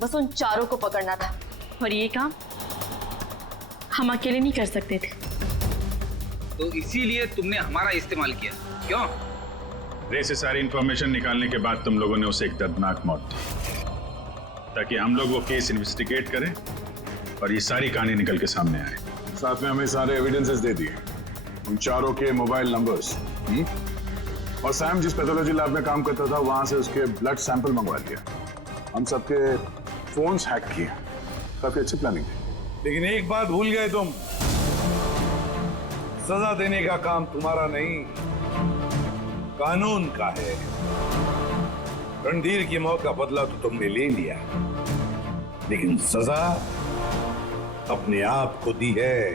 बस उन चारों को पकड़ना था। और ये काम हम अकेले नहीं कर सकते थे। तो इसीलिए तुमने हमारा इस्तेमाल किया, क्यों? रे से सारी इंफॉर्मेशन निकालने के बाद तुम लोगों ने उसे एक दर्दनाक मौत दी, ताकि हम लोग वो केस इन्वेस्टिगेट करें और ये सारी कहानी निकल के सामने आए। साथ में हमें सारे एविडेंसेस दे दिए, उन चारों के मोबाइल नंबर्स। और सैम जिस पैथोलॉजी लैब में काम करता था वहां से उसके ब्लड सैंपल मंगवा लिया। हम सबके फोन्स हैक किए। काफी अच्छी प्लानिंग थी। लेकिन एक बात भूल गए तुम, सजा देने का काम तुम्हारा नहीं, कानून का है। रणधीर की मौत का बदला तो तुमने ले लिया, लेकिन सजा अपने आप को दी है,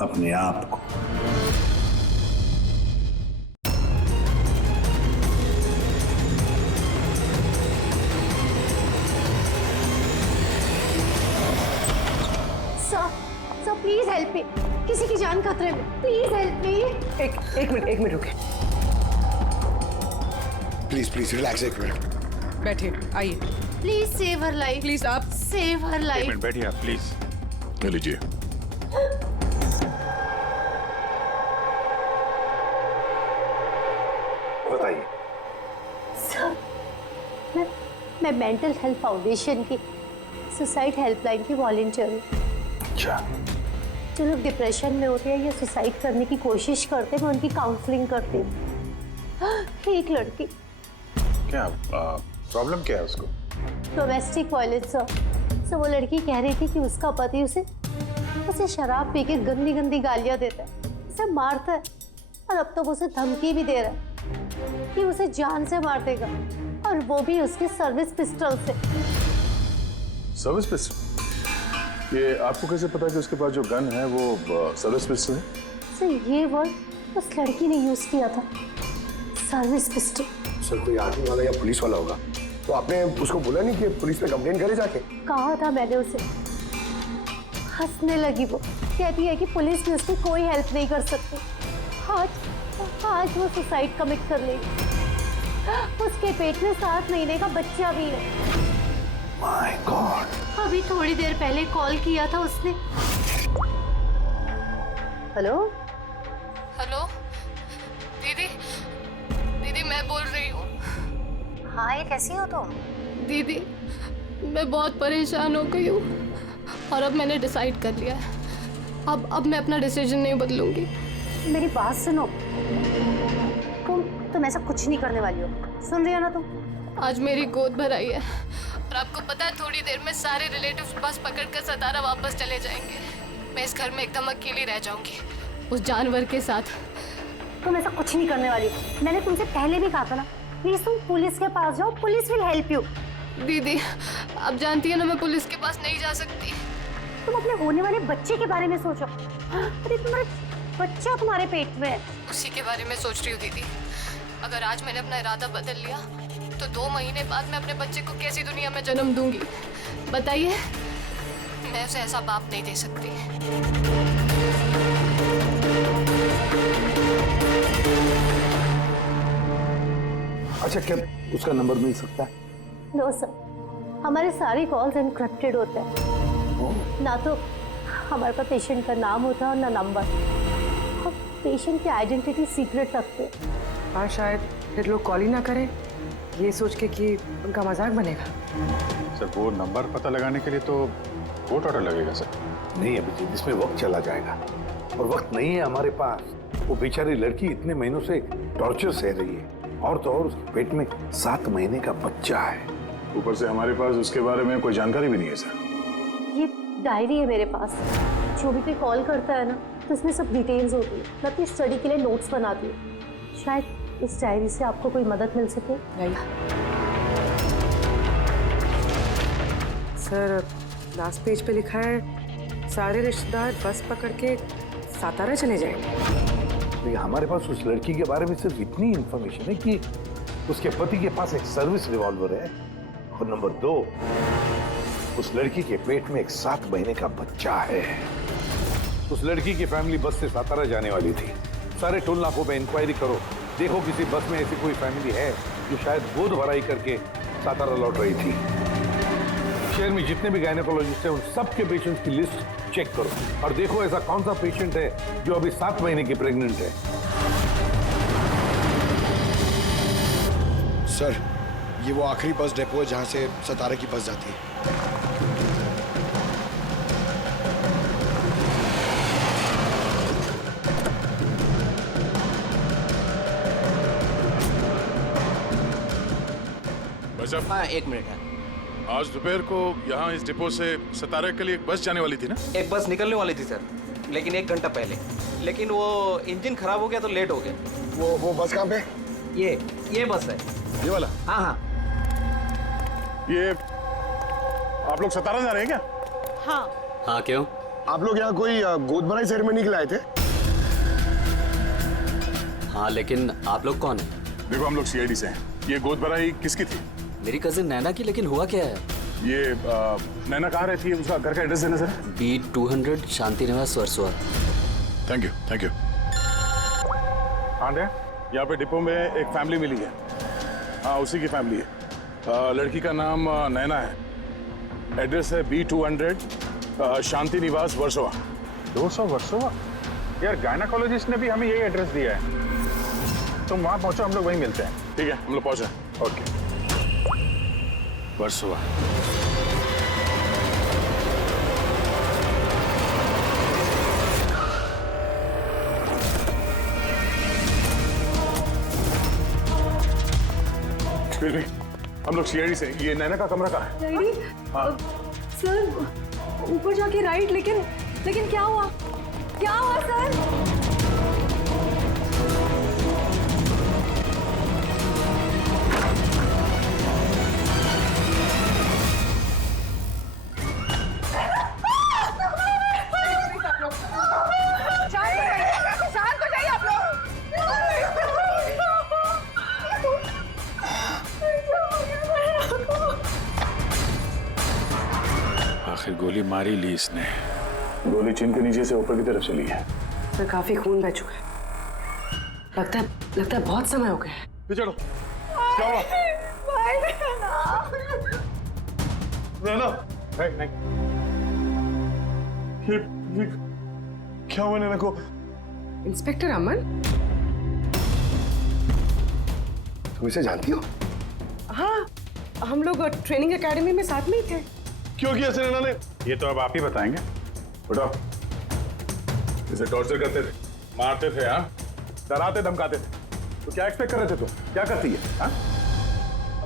अपने आप को। सर प्लीज हेल्प मी, किसी की जान खतरे में, प्लीज हेल्प मी। एक मिनट रुके। प्लीज रिलैक्स, एक मिनट बैठे, आइए। Please save her life, please आप सेव हर एक लाइफ। मिनट बैठिए आप प्लीज। ले लीजिए। बताइए। सर मैं मेंटल हेल्थ फाउंडेशन की सुसाइड हेल्पलाइन की वॉलंटियर हूँ। अच्छा। जो लोग डिप्रेशन में होते हैं या सुसाइड करने की कोशिश करते हैं, मैं उनकी काउंसलिंग करती हूँ। एक लड़की। क्या प्रॉब्लम क्या है उसको? Domestic violence sir. वो लड़की कह रही थी कि उसका पति उसे शराब पी के गंदी गंदी गालियां देता है, उसे मारता है, और अब तो वो उसे धमकी भी दे रहा है कि उसे जान से मार देगा, और वो भी उसके सर्विस पिस्टल से। Service pistol? ये आपको कैसे पता कि उसके पास जो गन है वो सर्विस पिस्टल है? सर ये वर्ड उस लड़की ने यूज किया था, सर्विस पिस्टल। सर कोई आर्मी वाला या पुलिस वाला होगा, तो आपने उसको बोला नहीं कि पुलिस पे कंप्लेन करे जाके? कहा था मैंने उसे। हंसने लगी वो, कहती है कि पुलिस भी उसकी कोई हेल्प नहीं कर सकती। आज वो सुसाइड कमिट कर लेगी। उसके पेट में 7 महीने का बच्चा भी है। My God. अभी थोड़ी देर पहले कॉल किया था उसने। हेलो हेलो दीदी मैं बोल रही हूँ। हाँ, ये कैसी हो तुम? दीदी मैं बहुत परेशान हो गई हूँ, और अब मैंने डिसाइड कर लिया है। अब मैं अपना डिसीजन नहीं बदलूंगी। मेरी बात सुनो, तुम ऐसा कुछ नहीं करने वाली हो, सुन रही हो ना तुम? आज मेरी गोद भर आई है, और आपको पता है थोड़ी देर में सारे रिलेटिव्स बस पकड़कर सतारा वापस चले जाएंगे। मैं इस घर में एकदम अकेली रह जाऊंगी उस जानवर के साथ। तुम ऐसा कुछ नहीं करने वाली हो, मैंने तुमसे पहले भी कहा था ना। प्लीज तुम पुलिस के पास जाओ, पुलिस विल हेल्प यू। दीदी आप जानती है ना मैं पुलिस के पास नहीं जा सकती। तुम अपने होने वाले बच्चे के बारे में सोचो। अरे तुम्हारा बच्चा तुम्हारे पेट में है। उसी के बारे में सोच रही हूँ दीदी। अगर आज मैंने अपना इरादा बदल लिया तो 2 महीने बाद मैं अपने बच्चे को कैसी दुनिया में जन्म दूंगी बताइए। मैं उसे ऐसा बाप नहीं दे सकती। अच्छा, क्या उसका नंबर मिल सकता है? नो सर, हमारे सारे कॉल्स एनक्रिप्टेड होते हैं। ना तो हमारे पास पेशेंट का नाम होता है और ना नंबर। हम पेशेंट की आइडेंटिटी सीक्रेट रखते हैं। और शायद फिर लोग कॉल ही ना करें, ये सोच के कि उनका मजाक बनेगा। सर वो नंबर पता लगाने के लिए तो बहुत ऑर्डर लगेगा सर। नहीं अभिजीत, इसमें वक्त चला जाएगा, और वक्त नहीं है हमारे पास। वो बेचारी लड़की इतने महीनों से टॉर्चर सह रही है, और तो और उसके पेट में 7 महीने का बच्चा है। ऊपर से हमारे पास उसके बारे में कोई जानकारी भी नहीं है सर। ये डायरी है मेरे पास, जो भी कोई कॉल करता है ना तो इसमें सब डिटेल्स होती है। मैं अपनी स्टडी के लिए नोट्स बनाती हूँ, शायद इस डायरी से आपको कोई मदद मिल सके। सर लास्ट पेज पे लिखा है सारे रिश्तेदार बस पकड़ के सातारा चले जाएंगे। हमारे पास उस लड़की के बारे में सिर्फ इतनी इंफॉर्मेशन है कि उसके पति के पास एक सर्विस रिवॉल्वर है, और नंबर 2 उस लड़की के पेट में एक 7 महीने का बच्चा है। उस लड़की की फैमिली बस से सातारा जाने वाली थी। सारे टोल नाकों पे इंक्वायरी करो, देखो किसी बस में ऐसी कोई फैमिली है जो शायद गोद भराई करके सातारा लौट रही थी। शहर में जितने भी गायनेकोलॉजिस्ट हैं उन सबके पेशेंट्स की लिस्ट चेक करो, और देखो ऐसा कौन सा पेशेंट है जो अभी 7 महीने की प्रेग्नेंट है। सर ये वो आखिरी बस डेपो है जहां से सतारा की बस जाती है। साहब। हाँ, 1 मिनट है। आज दोपहर को यहाँ इस डिपो से सतारा के लिए एक बस जाने वाली थी ना? एक बस निकलने वाली थी सर, लेकिन 1 घंटा पहले। लेकिन वो इंजन खराब हो गया तो लेट हो गया। वो बस कहाँ पे? ये बस है। ये वाला? हाँ हाँ। ये आप लोग सतारा जा रहे हैं क्या? हाँ क्यों? आप लोग यहाँ कोई गोद भराई सेरेमनी के लिए आए थे? हाँ, लेकिन आप लोग कौन हैं? देखो, हम लोग सीआईडी से हैं। ये गोद भराई किसकी थी? मेरी कजिन नैना की, लेकिन हुआ क्या है? ये नैना कहाँ रहती है? उसका घर का एड्रेस देना सर। B200 शांति निवास वर्सोवा। Thank you. हाँ, यहाँ पे डिपो में एक फैमिली मिली है। हाँ, उसी की फैमिली है। लड़की का नाम नैना है। एड्रेस है B200 शांति निवास वर्सोवा। 200 वर्सोवा? यार गायनाकोलॉजिस्ट ने भी हमें यही एड्रेस दिया है। तुम वहां पहुंचो, हम लोग वहीं मिलते हैं। ठीक है, हम लोग पहुंचे। ओके। वर्सोवा। हम लोग सीआईडी से। ये नैना का कमरा कहाँ है? हाँ। सर ऊपर जाके राइट, लेकिन क्या हुआ सर? शांत हो जाइए आप लोग। आखिर गोली मारी ली इसने। गोली चिन के नीचे से ऊपर की तरफ चली है। सर काफी खून बह चुका है। लगता है बहुत समय हो गया है। चलो, क्या हुआ? नैना, नहीं। ये क्या हुआ नैना को? इंस्पेक्टर अमन, तुम इसे जानती हो? हाँ, हम लोग ट्रेनिंग एकेडमी में साथ में ही थे। क्यों किया ऐसे नैना ने? ये तो अब आप ही बताएंगे। बताओ। इसे टॉर्चर करते थे, मारते थे, हाँ, डराते धमकाते थे, तो क्या एक्सपेक्ट कर रहे थे तुम? क्या करती है? हाँ,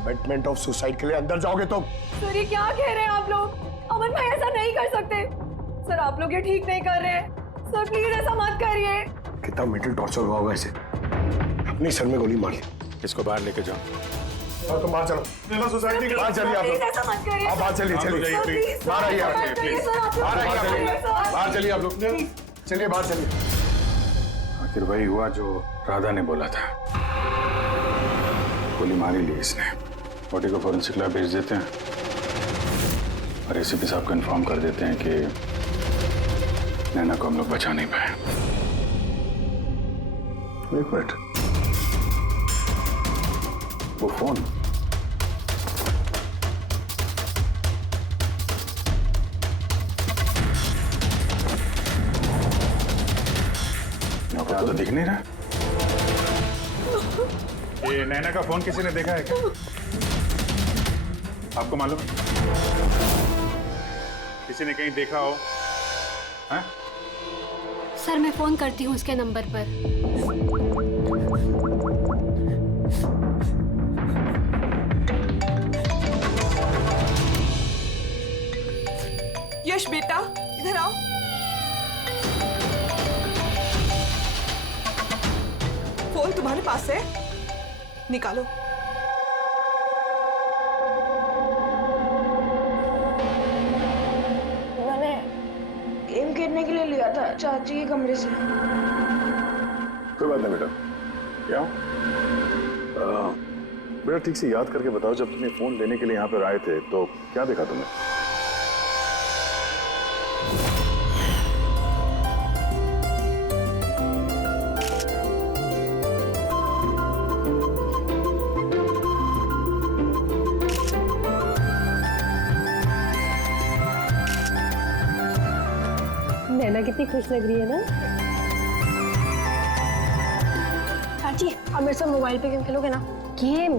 अबेटमेंट ऑफ सुसाइड के लिए अंदर जाओगे तो? सर ये क्या कह रहे हैं आप लोग? अमन भाई ऐसा नहीं कर सकते। सर आप लोग ये ठीक नहीं कर रहे हैं। सर प्लीज ऐसा मत करिए। कितना मेंटल टॉर्चर हुआ होगा इसे। अपने सर में गोली मार दी। इसको बाहर लेके जाओ। और तुम बाहर चलो। नैना सोसाइटी के बाहर चलिए आप लोग। ऐसा मत करिए। आप बाहर चलिए। बाहर आइए आप। बाहर चलिए आप लोग। चलिए बाहर चलिए। आखिर वही हुआ जो राधा ने बोला था। गोली मारी ली इसने। बॉडी को फॉरेंसिक लैब भेज देते हैं और एसीपी साहब को इन्फॉर्म कर देते हैं कि नैना को हम लोग बचा नहीं पाए। एक मिनट, वो फोन तो दिख नहीं रहा। ये नैना का फोन किसी ने देखा है क्या? आपको मालूम? किसी ने कहीं देखा हो? हाँ? सर मैं फोन करती हूँ उसके नंबर पर। यश बेटा इधर आओ। फोन तुम्हारे पास है, निकालो। मैंने गेम खेलने के लिए लिया था चाची के कमरे से। कोई बात नहीं बेटा। क्या बेटा ठीक से याद करके बताओ, जब तुमने फोन लेने के लिए यहाँ पर आए थे तो क्या देखा तुमने? नैना कितनी खुश लग रही है ना? चाची अब मेरे साथ मोबाइल पे गेम खेलोगे ना? गेम?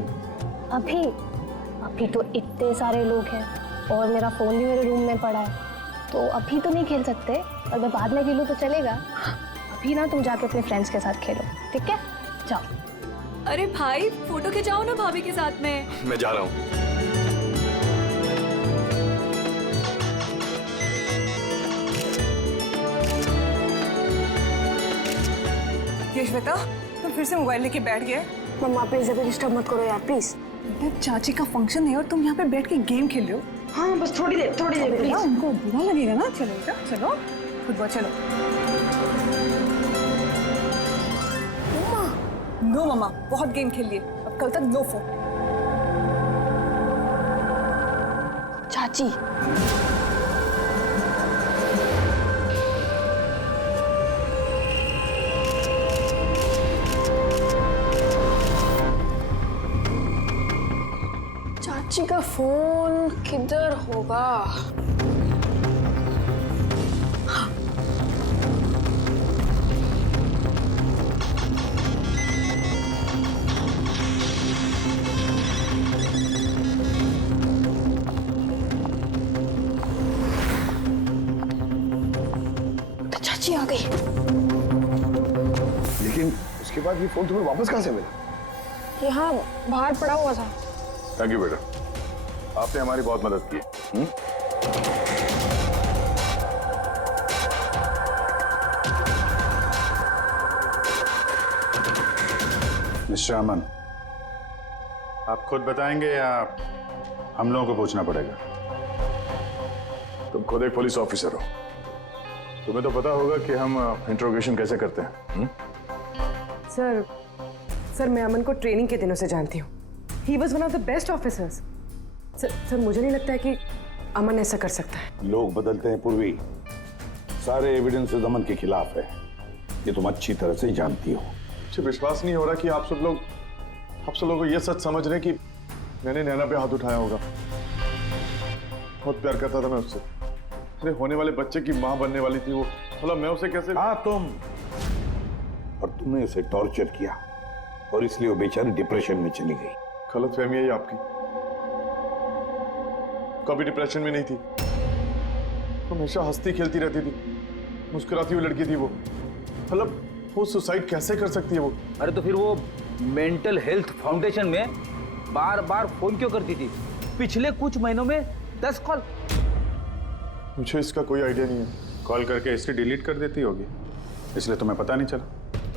अभी तो इतने सारे लोग हैं और मेरा फोन भी मेरे रूम में पड़ा है, तो अभी तो नहीं खेल सकते। अगर बाद में खेलूं तो चलेगा। अभी ना तुम जाके अपने फ्रेंड्स के साथ खेलो, ठीक है? जाओ। अरे भाई फोटो खिंचाओ ना भाभी के साथ में। मैं जा रहा हूँ। श्वेता, तुम फिर से मोबाइल लेके बैठ गए। मम्मा प्लीज अभी डिस्टर्ब मत करो यार प्लीज। बेटा चाची का फंक्शन है और तुम यहाँ पे बैठ के गेम खेल रहे हो। हाँ बस थोड़ी देर प्लीज। उनको बुरा लगेगा ना। चलो बेटा चलो, फुटबॉल चलो। नो मम्मा, बहुत गेम खेल लिए, अब कल तक नो फोन। चाची चाची का फोन किधर होगा? तो चाची आ गई। लेकिन उसके बाद ये फोन तुम्हें वापस कहाँ से मिला? यहाँ बाहर पड़ा हुआ था। थैंक यू बेटा, आपने हमारी बहुत मदद की। मिस्टर अमन, आप खुद बताएंगे या हम लोगों को पूछना पड़ेगा? तुम खुद एक पुलिस ऑफिसर हो, तुम्हें तो पता होगा कि हम इंट्रोगेशन कैसे करते हैं। सर मैं अमन को ट्रेनिंग के दिनों से जानती हूँ। He was one of the best officers. Sir मुझे नहीं लगता है कि अमन ऐसा कर सकता है। लोग बदलते हैं पूर्वी, सारे एविडेंसेस अमन के खिलाफ है, ये तुम अच्छी तरह से जानती हो। मुझे विश्वास नहीं हो रहा कि आप सब लोग को ये सच समझ रहे हैं कि मैंने नैना पे हाथ उठाया होगा। बहुत प्यार करता था मैं उससे, अरे होने वाले बच्चे की माँ बनने वाली थी वो, मतलब मैं उसे कैसे। हाँ तुम, और तुमने उसे टॉर्चर किया और इसलिए वो बेचारी डिप्रेशन में चली गई। गलतफहमी है आपकी, कभी डिप्रेशन में नहीं थी, हमेशा हंसती खेलती रहती थी, मुस्कुराती हुई लड़की थी वो। मतलब वो सुसाइड कैसे कर सकती है वो? अरे तो फिर वो मेंटल हेल्थ फाउंडेशन में बार बार फोन क्यों करती थी? पिछले कुछ महीनों में 10 कॉल। मुझे इसका कोई आइडिया नहीं है। कॉल करके हिस्ट्री डिलीट कर देती होगी, इसलिए तुम्हें पता नहीं चला।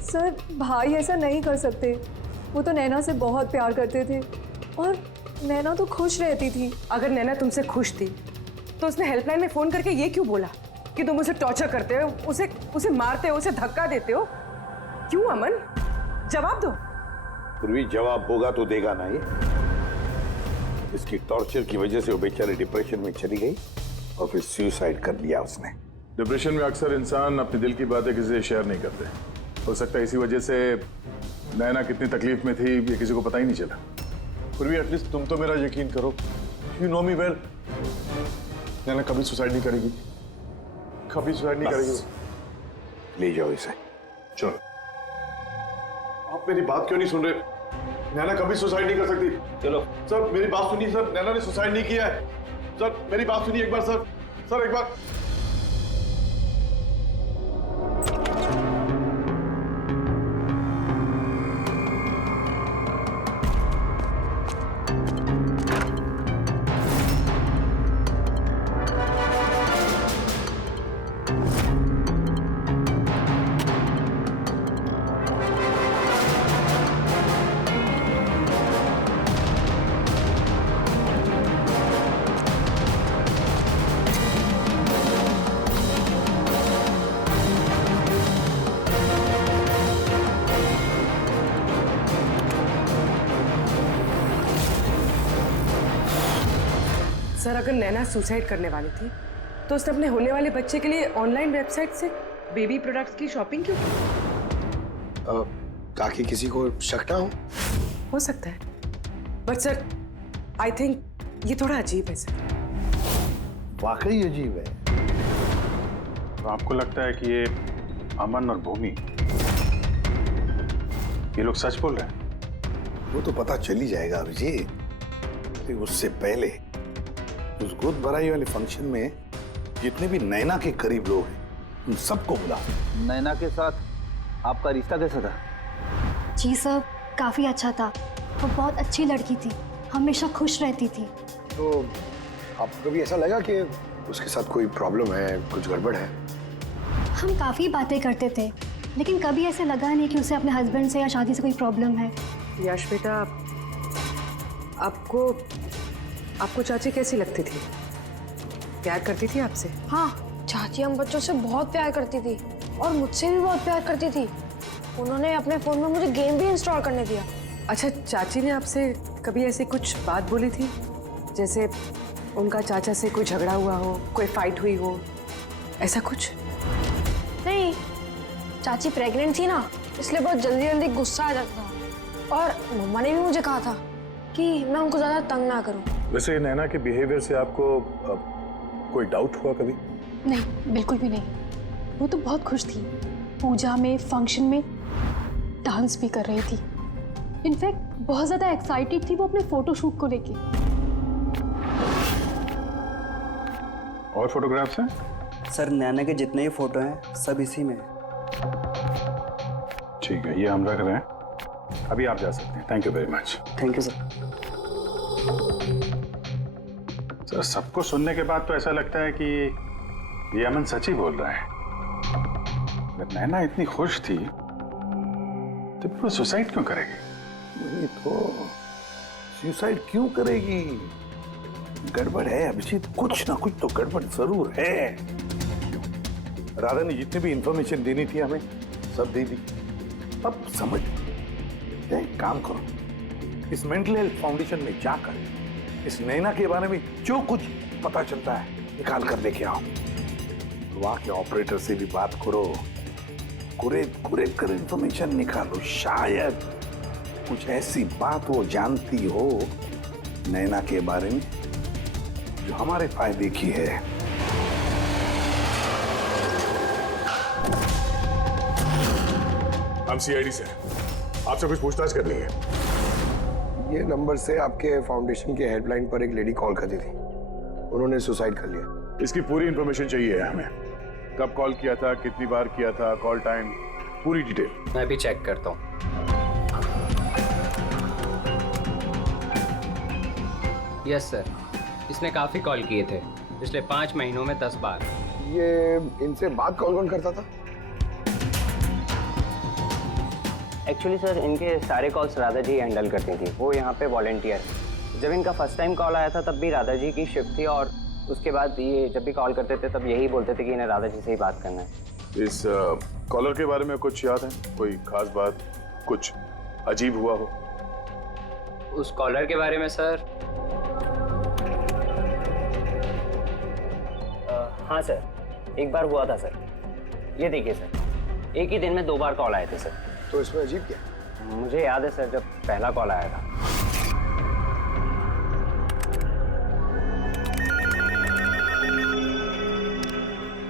सर भाई ऐसा नहीं कर सकते, वो तो नैना से बहुत प्यार करते थे और नैना तो खुश रहती थी। अगर नैना तुमसे खुश थी तो उसने हेल्पलाइन में फोन करके ये क्यों बोला कि तुम उसे टॉर्चर करते हो, उसे मारते हो, उसे धक्का देते हो? क्यों अमन, जवाब दो। फिर भी जवाब होगा तो देगा ना ये। इसकी टॉर्चर की वजह से वो बेचारी डिप्रेशन में चली गई और फिर सुसाइड कर लिया उसने। डिप्रेशन में अक्सर इंसान अपने दिल की बातें किसी से शेयर नहीं करते। हो सकता है इसी वजह से नैना कितनी तकलीफ में थी ये किसी को पता ही नहीं चला। फिर भी एटलीस्ट तुम तो मेरा यकीन करो, यू नो मी वेल, नैना कभी सुसाइड नहीं करेगी, कभी सुसाइड नहीं करेगी। ले जाओ इसे। चलो, आप मेरी बात क्यों नहीं सुन रहे? नैना कभी सुसाइड नहीं कर सकती। चलो सर मेरी बात सुनिए सर, नैना ने सुसाइड नहीं किया है। सर मेरी बात सुनिए एक बार सर, सर एक बार। सर अगर नैना सुसाइड करने वाली थी तो उसने अपने होने वाले बच्चे के लिए ऑनलाइन वेबसाइट से बेबी प्रोडक्ट्स की शॉपिंग क्यों की? ताकि किसी को शक ना हो सकता है, बट सर आई थिंक ये थोड़ा अजीब है सर। वाकई अजीब है। तो आपको लगता है कि ये अमन और भूमि ये लोग सच बोल रहे हैं? वो तो पता चल ही जाएगा अभिजीत। उससे पहले उस गोद भराई वाले फंक्शन में जितने भी नैना के करीब लोग हैं उन सबको बुला। नैना के साथ आपका रिश्ता कैसा था? जी सर, काफी अच्छा था। वो बहुत अच्छी लड़की थी, हमेशा खुश रहती थी। तो आपको कभी ऐसा लगा कि उसके साथ कोई प्रॉब्लम है, कुछ गड़बड़ है? हम काफी बातें करते थे, लेकिन कभी ऐसे लगा नहीं कि उसे अपने हस्बैंड से या शादी से कोई प्रॉब्लम है। यश बेटा, आपको आपको चाची कैसी लगती थी? प्यार करती थी आपसे? हाँ, चाची हम बच्चों से बहुत प्यार करती थी और मुझसे भी बहुत प्यार करती थी। उन्होंने अपने फोन में मुझे गेम भी इंस्टॉल करने दिया। अच्छा, चाची ने आपसे कभी ऐसी कुछ बात बोली थी, जैसे उनका चाचा से कोई झगड़ा हुआ हो, कोई फाइट हुई हो, ऐसा कुछ? नहीं, चाची प्रेग्नेंट थी ना, इसलिए बहुत जल्दी जल्दी गुस्सा आ जाता था। और मम्मा ने भी मुझे कहा था कि मैं उनको ज्यादा तंग ना करूं। वैसे नैना के बिहेवियर से आपको कोई डाउट हुआ कभी? नहीं, बिल्कुल भी नहीं। वो तो बहुत खुश थी, पूजा में, फंक्शन में डांस भी कर रही थी। इनफैक्ट बहुत ज़्यादा एक्साइटेड थी वो अपने फोटोशूट को लेके। और फोटोग्राफ्स हैं? सर, नैना के जितने ही फोटो हैं सब इसी में। ठीक है, ये हम रख रहे हैं। अभी आप जा सकते हैं। Thank you very much. Thank you sir. Sir, सबको सुनने के बाद तो ऐसा लगता है कि ये अमन सच ही बोल रहा है। अगर नैना इतनी खुश थी तो वो सुसाइड क्यों करेगी? नहीं तो सुसाइड क्यों करेगी? गड़बड़ है अभिजीत, कुछ ना कुछ तो गड़बड़ जरूर है। राधा ने जितनी भी इंफॉर्मेशन देनी थी हमें सब दे दी। अब समझ, एक काम करो, इस मेंटल हेल्थ फाउंडेशन में जाकर इस नैना के बारे में जो कुछ पता चलता है निकाल कर लेके आओ। वहां के ऑपरेटर से भी बात करो, कुरेद कर इंफॉर्मेशन निकालो। शायद कुछ ऐसी बात वो जानती हो नैना के बारे में जो हमारे फायदे की है। हम सीआईडी से आपसे कुछ पूछताछ करनी है। ये नंबर से आपके फाउंडेशन के हेल्पलाइन पर एक लेडी कॉल करती थी, उन्होंने सुसाइड कर लिया। इसकी पूरी इंफॉर्मेशन चाहिए हमें। कब कॉल किया था, कितनी बार किया था, कॉल टाइम, पूरी डिटेल। मैं भी चेक करता हूँ। यस सर, इसने काफी कॉल किए थे पिछले 5 महीनों में 10 बार। ये इनसे बात कौन कौन करता था? एक्चुअली सर, इनके सारे कॉल्स राधा जी हैंडल करती थी। वो यहाँ पे वॉलंटियर। जब इनका फर्स्ट टाइम कॉल आया था तब भी राधा जी की शिफ्ट थी, और उसके बाद ये जब भी कॉल करते थे तब यही बोलते थे कि इन्हें राधा जी से ही बात करना है। इस कॉलर के बारे में कुछ याद है? कोई खास बात, कुछ अजीब हुआ हो? उस कॉलर के बारे में सर, हाँ सर, एक बार हुआ था सर। ये देखिए सर, एक ही दिन में 2 बार कॉल आए थे सर। तो इसमें अजीब क्या? मुझे याद है सर, जब पहला कॉल आया था।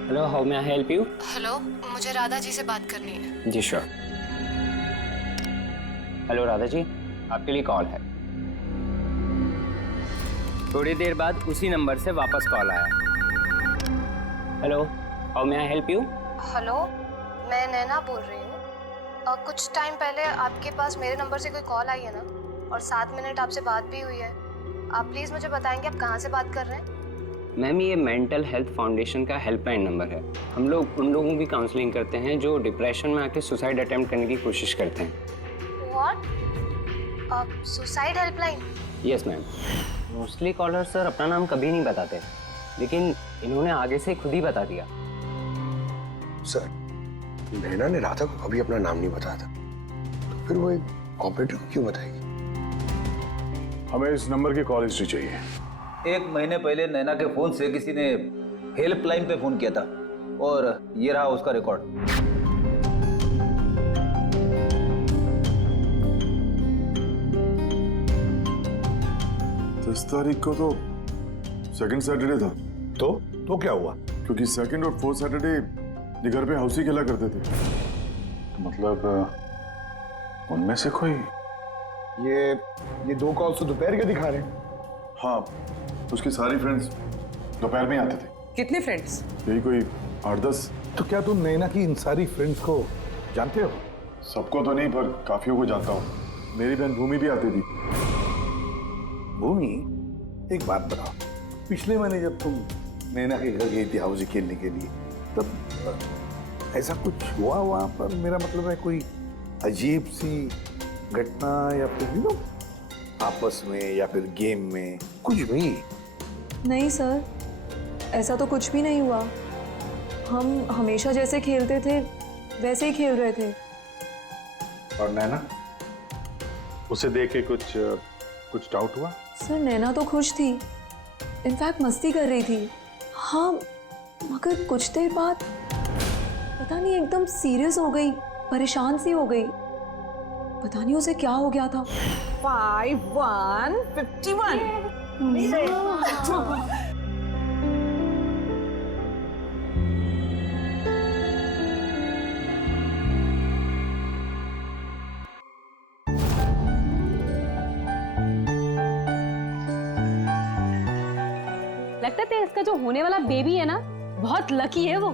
Hello, how may I help you? Hello, मुझे राधा जी से बात करनी है। जी श्योर। हेलो राधा जी, आपके लिए कॉल है। थोड़ी देर बाद उसी नंबर से वापस कॉल आया। Hello, how may I help you? Hello, मैं नैना बोल रही हूँ। कुछ टाइम पहले आपके पास मेरे नंबर से कोई कॉल आई है ना, और 7 मिनट आपसे बात भी हुई है। आप प्लीज़ मुझे बताएंगे आप कहाँ से बात कर रहे हैं? मैम, ये मेंटल हेल्थ फाउंडेशन का हेल्पलाइन नंबर है। हम लोग उन लोगों की काउंसलिंग करते हैं जो डिप्रेशन में आके सुसाइड अटेम्प्ट करने की कोशिश करते हैं। What? Suicide helpline? Yes ma'am. Mostly caller sir अपना नाम कभी नहीं बताते, लेकिन इन्होंने आगे से खुद ही बता दिया। सर, नैना ने राधा को कभी अपना नाम नहीं बताया था, तो फिर वो एक ऑपरेटर को क्यों बताएगी? हमें इस नंबर की कॉल हिस्ट्री चाहिए। 1 महीने पहले नैना के फोन से किसी ने हेल्पलाइन पे फोन किया था, और ये रहा उसका रिकॉर्ड। 10 तारीख को तो सेकंड सैटरडे था। तो क्या हुआ? क्योंकि सेकंड और 4th सैटरडे ये घर पे हाउसी खेला करते थे। तो मतलब उनमें से कोई। ये 2 कॉल्स तो दोपहर के दिखा रहे हैं। हाँ, उसकी सारी फ्रेंड्स दोपहर में आते थे। कितने फ्रेंड्स? यही कोई 8-10। तो क्या तुम नैना की इन सारी फ्रेंड्स को जानते हो? सबको तो नहीं, पर काफियों को जानता हूँ। मेरी बहन भूमि भी आती थी। भूमि, एक बात बताओ, पिछले महीने जब तुम नैना के घर गई थी हाउसी खेलने के लिए, तब ऐसा कुछ हुआ वहां पर? मेरा मतलब है कोई अजीब सी घटना या फिर आपस में या फिर गेम में कुछ भी? नहीं सर, ऐसा तो कुछ भी नहीं हुआ। हम हमेशा जैसे खेलते थे वैसे ही खेल रहे थे। और नैना, उसे देख के कुछ डाउट हुआ? सर नैना तो खुश थी, इनफैक्ट मस्ती कर रही थी। हाँ, मगर कुछ देर बाद पता नहीं एकदम सीरियस हो गई, परेशान सी हो गई। पता नहीं उसे क्या हो गया था। 5151 लगता है इसका जो होने वाला बेबी है ना, बहुत लकी है वो।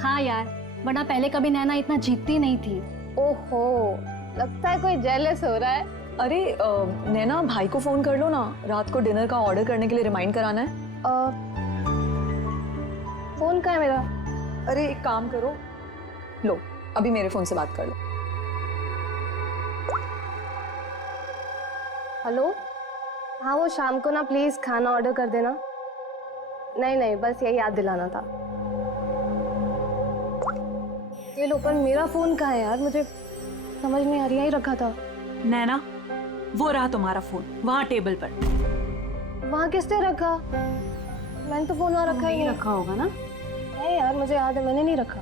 हाँ यार, वरना पहले कभी नैना इतना जीतती नहीं थी। ओहो, लगता है कोई जेलस हो रहा है। अरे नैना, भाई को फोन कर लो ना, रात को डिनर का ऑर्डर करने के लिए रिमाइंड कराना है। फोन कहाँ है मेरा? अरे एक काम करो, लो अभी मेरे फोन से बात कर लो। हेलो, हाँ वो शाम को ना प्लीज खाना ऑर्डर कर देना। नहीं, बस यही याद दिलाना था। ये लो, पर मेरा फोन कहाँ है यार? मुझे समझ नहीं आ रही, यही रखा था। नैना, वो रहा तुम्हारा फोन वहाँ टेबल पर। वहाँ किसने रखा? मैंने तो फोन वहाँ रखा ही नहीं। रखा होगा ना? नहीं यार, मुझे याद है मैंने नहीं रखा।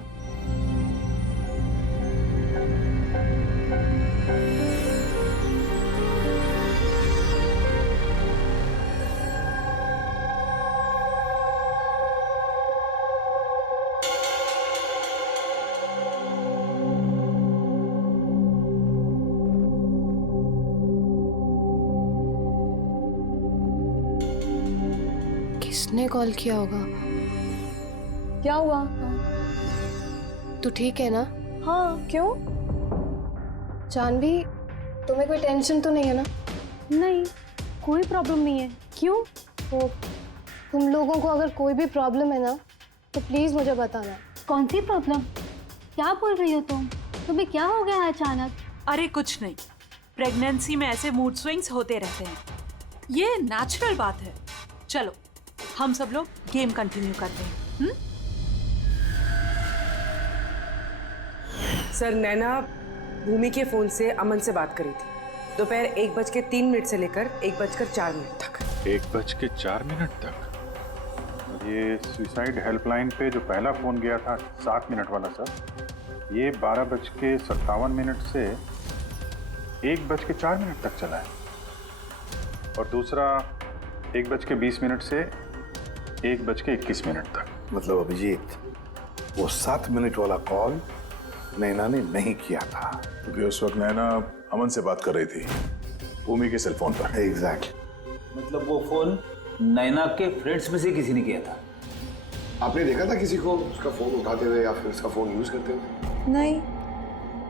किसने कॉल किया होगा? क्या हुआ? तू ठीक है ना? हाँ, क्यों? जानवी, तुम्हें कोई टेंशन तो नहीं है ना? नहीं, कोई प्रॉब्लम नहीं है। क्यों? तो तुम लोगों को अगर कोई भी प्रॉब्लम है ना, तो प्लीज मुझे बताना। कौन सी प्रॉब्लम? क्या बोल रही हो तुम? तुम्हें क्या हो गया है अचानक? अरे कुछ नहीं, प्रेगनेंसी में ऐसे मूड स्विंग्स होते रहते हैं, ये नेचुरल बात है। चलो हम सब लोग गेम कंटिन्यू करते हैं। सर, नैना भूमि के फोन से अमन से बात करी थी दोपहर 1:03 से लेकर 1:04 तक। 1:04 तक? ये सुसाइड हेल्पलाइन पे जो पहला फोन गया था 7 मिनट वाला सर, ये 12:57 से 1:04 तक चला है, और दूसरा 1:20 से 1:21 तक। मतलब अभिजीत, वो 7 मिनट वाला कॉल नैना ने नहीं किया था, क्योंकि उस वक्त नैना अमन से बात कर रही थी भूमि के सेल फोन पर। एग्जैक्टली। मतलब वो फोन नैना के फ्रेंड्स में से किसी ने किया था? आपने देखा था किसी को उसका फोन उठाते हुए या फिर उसका फोन यूज करते हुए? नहीं,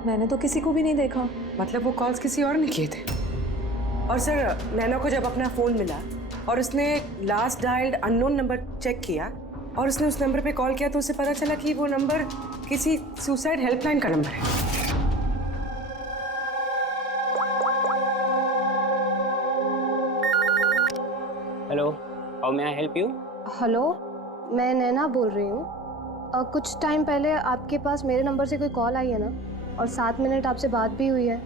मैंने तो किसी को भी नहीं देखा। मतलब वो कॉल्स किसी और ने किए थे। और सर, नैना को जब अपना फोन मिला और उसने last dialled unknown number check किया और उसने उस नंबर पे कॉल किया, तो उसे पता चला कि वो नंबर किसी सुसाइड हेल्पलाइन का नंबर है। Hello, how may I help you? Hello, मैं नैना बोल रही हूँ। कुछ टाइम पहले आपके पास मेरे नंबर से कोई कॉल आई है ना, और 7 मिनट आपसे बात भी हुई है।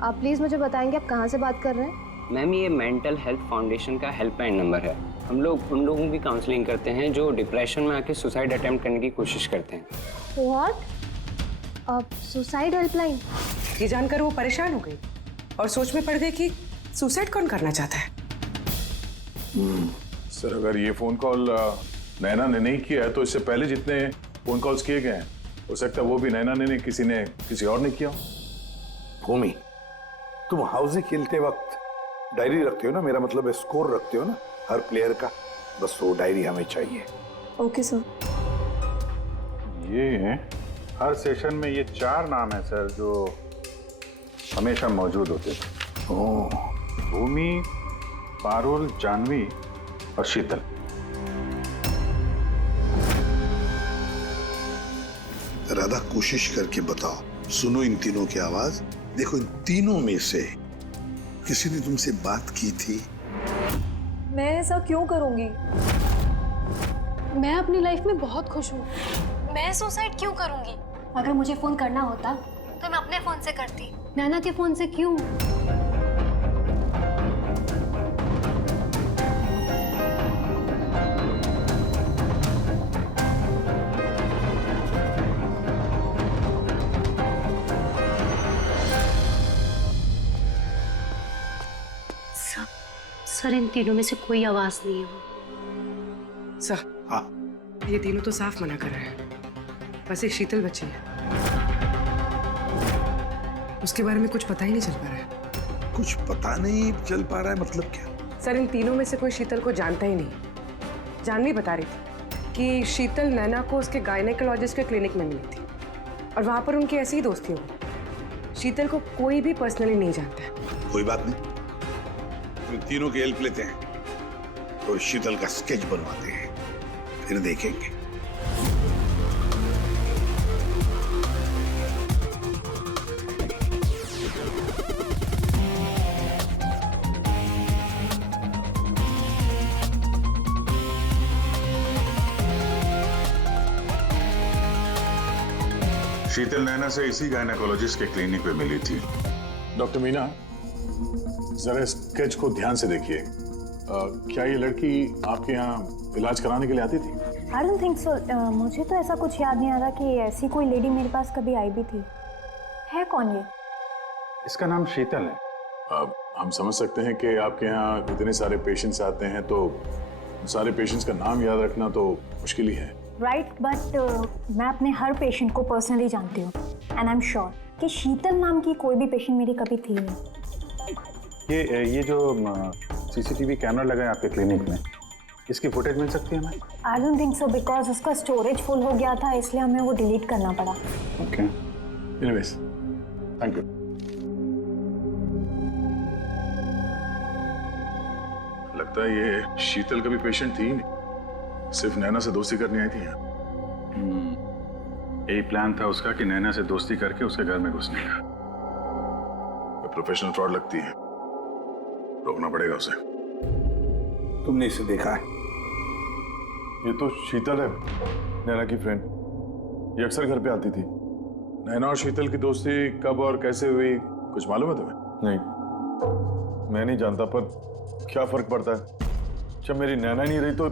आप प्लीज़ मुझे बताएंगे आप कहाँ से बात कर रहे हैं? मैम, ये मेंटल हेल्थ फाउंडेशन का हेल्पलाइन नंबर है। हम लोग उन लोगों की काउंसलिंग करते हैं जो डिप्रेशन में आके सुसाइड अटेम्प्ट करने की कोशिश करते हैं। व्हाट? Suicide helpline? ये जानकर वो परेशान हो गई और सोच में पड़ गई कि सुसाइड कौन करना चाहता है। सर, अगर ये फोन कॉल नैना ने नहीं किया है, तो इससे पहले जितने फोन कॉल्स किए गए हैं, हो सकता है वो भी नैना ने किसी और ने किया। भूमि, तुम हाउसी खेलते वक्त डायरी रखते हो ना? मेरा मतलब है स्कोर रखते हो ना हर प्लेयर का? बस वो डायरी हमें चाहिए। Okay sir. ये हर सेशन में ये 4 नाम है सर जो हमेशा मौजूद होते थे। ओह। भूमि, पारुल, जानवी और शीतल। राधा कोशिश करके बताओ। सुनो इन तीनों की आवाज। देखो इन तीनों में से किसी ने तुमसे बात की थी? मैं ऐसा क्यों करूंगी? मैं अपनी लाइफ में बहुत खुश हूँ। मैं सुसाइड क्यों करूंगी? अगर मुझे फोन करना होता तो मैं अपने फोन से करती, नैना के फोन से क्यों? सर इन तीनों में से कोई आवाज नहीं है। सर हाँ, ये तीनों तो साफ मना कर रहे हैं, बस एक शीतल बची है। उसके बारे में कुछ पता ही नहीं चल पा रहा है। कुछ पता नहीं चल पा रहा है मतलब क्या? सर इन तीनों में से कोई शीतल को जानता ही नहीं। जानवी बता रही थी कि शीतल नैना को उसके गायनेकोलॉजिस्ट के क्लिनिक में मिली थी और वहां पर उनकी ऐसी ही दोस्ती हो गई। शीतल को कोई भी पर्सनली नहीं जानता है। कोई बात नहीं, इन तीनों की हेल्प लेते हैं और शीतल का स्केच बनवाते हैं, फिर देखेंगे। शीतल नैना से इसी गायनेकोलॉजिस्ट के क्लिनिक पे मिली थी। डॉक्टर मीना, जरा स्केच को ध्यान से देखिए। क्या ये लड़की आपके यहाँ इलाज कराने के लिए आती थी? I don't think so. मुझे तो ऐसा कुछ याद नहीं आ रहा कि ऐसी कोई लेडी मेरे पास कभी आई भी थी। है कौन ये? इसका नाम शीतल है। हम समझ सकते हैं कि आपके यहाँ इतने सारे पेशेंट्स आते हैं तो सारे पेशेंट्स का नाम याद रखना तो मुश्किल ही है। राइट, बट मैं अपने हर पेशेंट को पर्सनली जानती हूँ एंड आई एम श्योर कि शीतल नाम की कोई भी पेशेंट मेरी कभी थी नहीं। ये जो सीसीटीवी कैमरा लगा है आपके क्लिनिक में, इसकी फुटेज मिल सकती है हमें? I don't think so, because उसका स्टोरेज फुल हो गया था, इसलिए हमें वो डिलीट करना पड़ा। Okay, anyways, thank you. लगता है ये शीतल का भी पेशेंट थी नहीं, सिर्फ नैना से दोस्ती करने आई थी यहाँ। यही प्लान था उसका कि नैना से दोस्ती करके उसके घर में घुसने का। प्रोफेशनल फ्रॉड लगती है, रोकना पड़ेगा उसे। तुमने इसे देखा है? ये तो शीतल है, नैना की फ्रेंड। ये अक्सर घर पे आती थी। नैना और शीतल की दोस्ती कब और कैसे हुई, कुछ मालूम है तुम्हें? नहीं, मैं नहीं जानता, पर क्या फर्क पड़ता है? जब मेरी नैना नहीं रही तो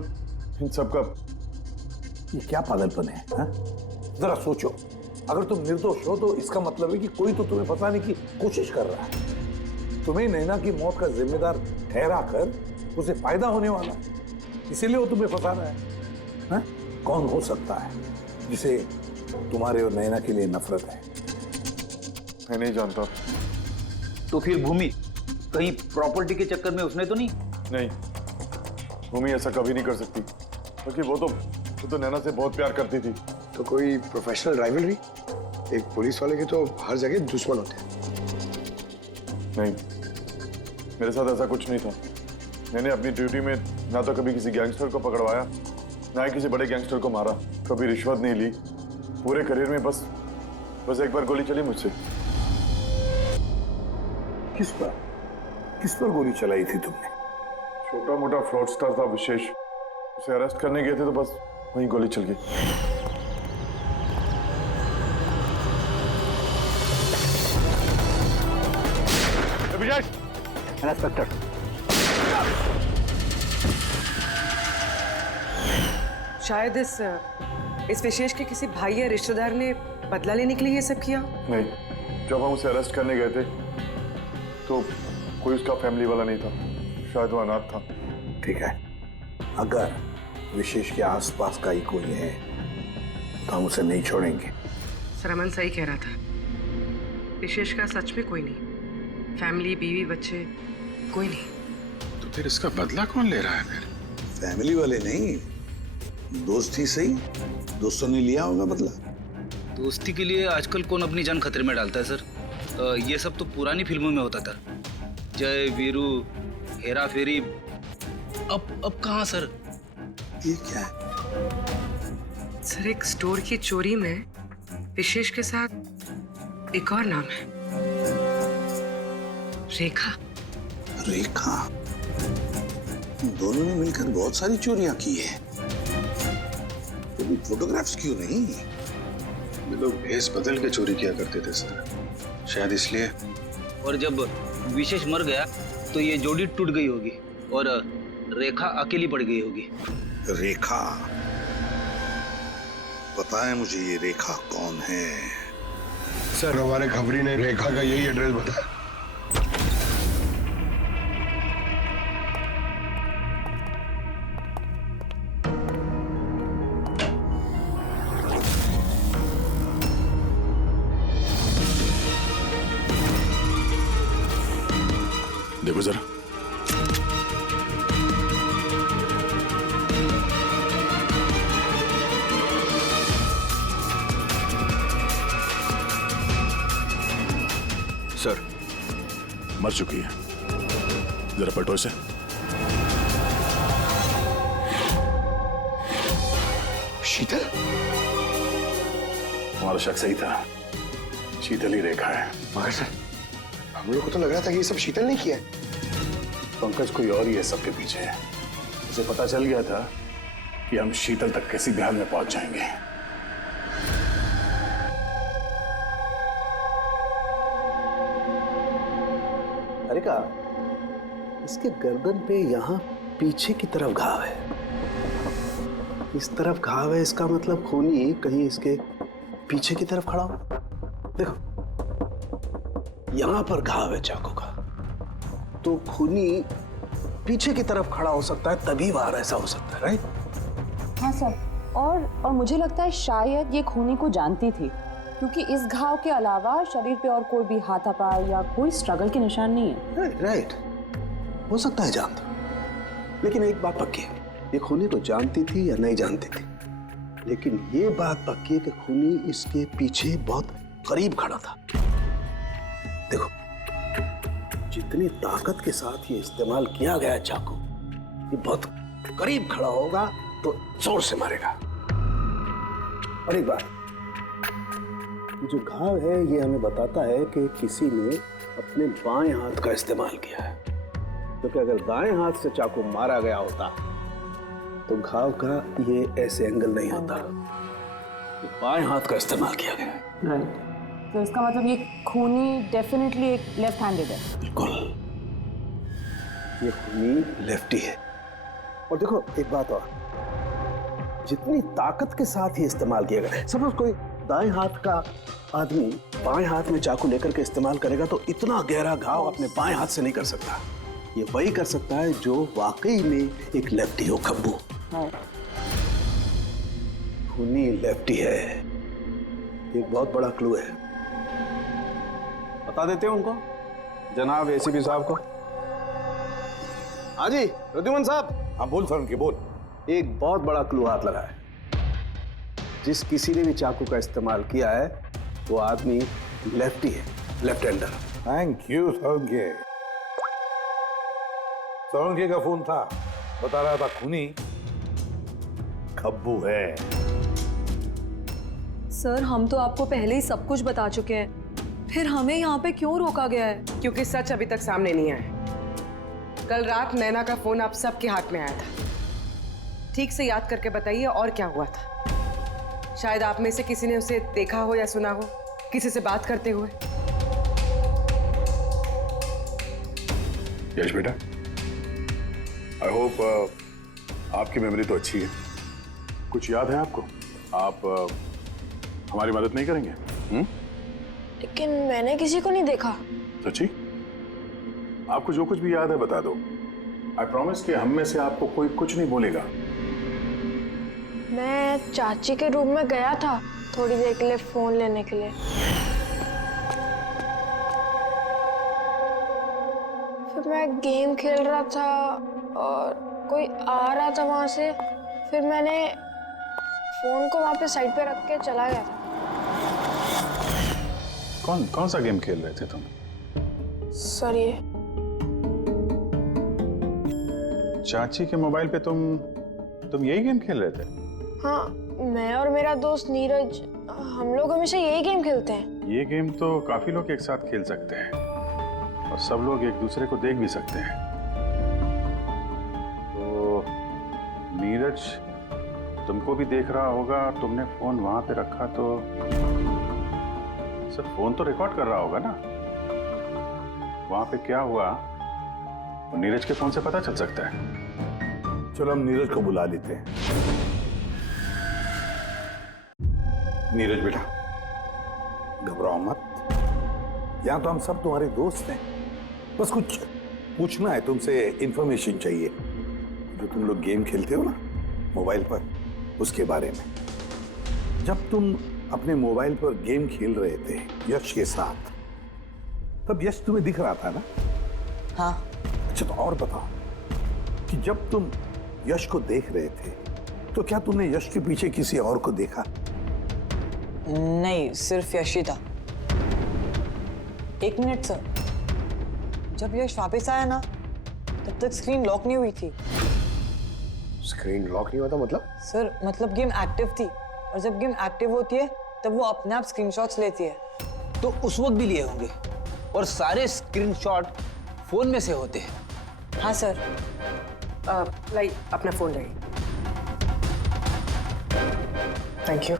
इन सब का। ये क्या पागलपन है हा? जरा सोचो, अगर तुम निर्दोष हो तो इसका मतलब है कि कोई तो तुम्हें फंसाने की कोशिश कर रहा है। तुम्हें नैना की मौत का जिम्मेदार ठहरा कर उसे फायदा होने वाला है, इसीलिए वो तुम्हें फंसा रहा है। हा? कौन हो सकता है जिसे तुम्हारे और नैना के लिए नफरत है? मैं नहीं जानता। तो फिर भूमि कहीं प्रॉपर्टी के चक्कर में उसने तो नहीं? नहीं, भूमि ऐसा कभी नहीं कर सकती, क्योंकि वो तो नैना से बहुत प्यार करती थी। तो कोई प्रोफेशनल राइवलरी? एक पुलिस वाले के तो हर जगह दुश्मन होते हैं। नहीं, मेरे साथ ऐसा कुछ नहीं था। मैंने अपनी ड्यूटी में ना तो कभी किसी गैंगस्टर को पकड़वाया, ना ही किसी बड़े गैंगस्टर को मारा, कभी रिश्वत नहीं ली। पूरे करियर में बस एक बार गोली चली मुझसे। किस पर गोली चलाई थी तुमने? छोटा मोटा फ्रॉडस्टर था विशेष, उसे अरेस्ट करने गए थे तो बस वहीं गोली चल गई। इंस्पेक्टर, शायद इस विशेष के किसी भाई या रिश्तेदार ने बदला लेने के लिए ये सब किया। नहीं, जब हम उसे अरेस्ट करने गए थे तो कोई उसका फैमिली वाला नहीं था, शायद वो अनाथ था। ठीक है, अगर विशेष के आसपास का ही कोई है तो हम उसे नहीं छोड़ेंगे। सर अमन सही कह रहा था, विशेष का सच में कोई नहीं, फैमिली, बीवी, बच्चे कोई नहीं। तो फिर इसका बदला कौन ले रहा है? फिर फैमिली वाले नहीं, दोस्त ही सही। दोस्तों ने लिया होगा बदला। दोस्ती के लिए आजकल कौन अपनी जान खतरे में डालता है सर? ये सब तो पुरानी फिल्मों में होता था, जय वीरू, हेरा फेरी। अब कहाँ सर? ये क्या है? सर एक स्टोर की चोरी में विशेष के साथ एक और नाम है, रेखा। रेखा? दोनों ने मिलकर बहुत सारी चोरियां की है, तो फोटोग्राफ्स क्यों नहीं? ये लोग भेस बदल के चोरी किया करते थे सर, शायद इसलिए। और जब विशेष मर गया तो ये जोड़ी टूट गई होगी और रेखा अकेली पड़ गई होगी। रेखा? पता है मुझे ये रेखा कौन है? सर हमारे खबरी ने रेखा का यही एड्रेस बताया। देखो जरा। सर मर चुकी है, जरा पलटो इसे। शीतल? हमारा शक सही था, शीतल ही रेखा है। मगर सर हम लोग को तो लग रहा था कि ये सब शीतल ने किया है। पंकज कोई और ही है सबके पीछे है। उसे पता चल गया था कि हम शीतल तक किसी भी हाल में पहुंच जाएंगे। अरे का इसके गर्दन पे यहाँ पीछे की तरफ घाव है, इस तरफ घाव है, इसका मतलब खूनी कहीं इसके पीछे की तरफ खड़ा हो। देखो यहाँ पर घाव है चाकू का, तो खूनी पीछे की तरफ खड़ा हो सकता है, तभी बाहर ऐसा हो सकता है, राइट? हाँ सर, और मुझे लगता है शायद ये खूनी को जानती थी, क्योंकि इस घाव के अलावा शरीर पे और कोई भी हाथापाई या कोई स्ट्रगल के निशान नहीं है। राइट, हो सकता है जानती, लेकिन एक बात पक्की है, ये खूनी को जानती थी या नहीं जानती थी, लेकिन ये बात पक्की है कि खूनी इसके पीछे बहुत करीब खड़ा था। देखो जितनी ताकत के साथ ये इस्तेमाल किया गया चाकू, ये बहुत करीब खड़ा होगा तो जोर से मारेगा। और एक बात, ये जो घाव है ये हमें बताता है कि किसी ने अपने बाएं हाथ का इस्तेमाल किया है, क्योंकि अगर दाएं हाथ से चाकू मारा गया होता तो घाव का ये ऐसे एंगल नहीं होता, तो बाएं हाथ का इस्तेमाल किया गया है। राइट, तो इसका मतलब ये खूनी डेफिनेटली एक लेफ्ट हैंडेड है। बिल्कुल, ये खूनी लेफ्टी है। और देखो एक बात और, जितनी ताकत के साथ ये इस्तेमाल किया गया, सपोज कोई दाएं हाथ का आदमी बाएं हाथ में चाकू लेकर के इस्तेमाल करेगा तो इतना गहरा घाव अपने बाएं हाथ से नहीं कर सकता। ये वही कर सकता है जो वाकई में एक लेफ्टी हो। खब्बू खूनी लेफ्टी है, एक बहुत बड़ा क्लू है। बता देते हैं उनको, जनाब एसीपी साहब को। हाँ जी प्रद्युमन साहब। हाँ बोल सर, उनकी बोल। एक बहुत बड़ा क्लू हाथ लगा है, जिस किसी ने भी चाकू का इस्तेमाल किया है वो आदमी लेफ्टी है, left hander. Thank you Solanki. Solanki का फोन था, बता रहा था खूनी खब्बू है। सर हम तो आपको पहले ही सब कुछ बता चुके हैं, फिर हमें यहाँ पे क्यों रोका गया है? क्योंकि सच अभी तक सामने नहीं आया। कल रात नैना का फोन आप सबके हाथ में आया था, ठीक से याद करके बताइए और क्या हुआ था। शायद आप में से किसी ने उसे देखा हो या सुना हो किसी से बात करते हुए। यश बेटा, आई होप आपकी मेमोरी तो अच्छी है, कुछ याद है आपको? आप हमारी मदद नहीं करेंगे? लेकिन मैंने किसी को नहीं देखा। सच्ची? आपको जो कुछ भी याद है बता दो। आई प्रॉमिस कि हम में से आपको कोई कुछ नहीं बोलेगा। मैं चाची के रूम में गया था थोड़ी देर के लिए फोन लेने के लिए, फिर मैं गेम खेल रहा था और कोई आ रहा था वहां से, फिर मैंने फोन को वहां पे साइड पे रख के चला गया था। कौन सा गेम खेल रहे थे तुम? सर ये चाची के मोबाइल पे तुम यही गेम खेल रहे थे? हाँ, मैं और मेरा दोस्त नीरज हम लोग हमेशा यही गेम खेलते हैं। ये गेम तो काफी लोग एक साथ खेल सकते हैं और सब लोग एक दूसरे को देख भी सकते हैं। तो नीरज तुमको भी देख रहा होगा, तुमने फोन वहां पे रखा तो सर फोन तो रिकॉर्ड कर रहा होगा ना, वहां पे क्या हुआ तो नीरज के फोन से पता चल सकता है। चलो हम नीरज को बुला लेते हैं। नीरज बेटा घबराओ मत, यहां तो हम सब तुम्हारे दोस्त हैं, बस कुछ पूछना है तुमसे, इंफॉर्मेशन चाहिए। जो तुम लोग गेम खेलते हो ना मोबाइल पर, उसके बारे में। जब तुम अपने मोबाइल पर गेम खेल रहे थे यश के साथ, तब यश तुम्हें दिख रहा था ना? हाँ। अच्छा तो और बताओ कि जब तुम यश को देख रहे थे तो क्या तुमने यश के पीछे किसी और को देखा? नहीं, सिर्फ यश ही था। एक मिनट सर, जब यश वापस आया ना तब तक स्क्रीन लॉक नहीं हुई थी। स्क्रीन लॉक नहीं हुआ था मतलब? सर मतलब गेम एक्टिव थी, और जब गेम एक्टिव होती है तब वो अपने आप स्क्रीनशॉट्स लेती है। तो उस वक्त भी लिए होंगे, और सारे स्क्रीनशॉट फोन में से होते हैं। हाँ सर। लाई अपना फोन लाइए। Thank you.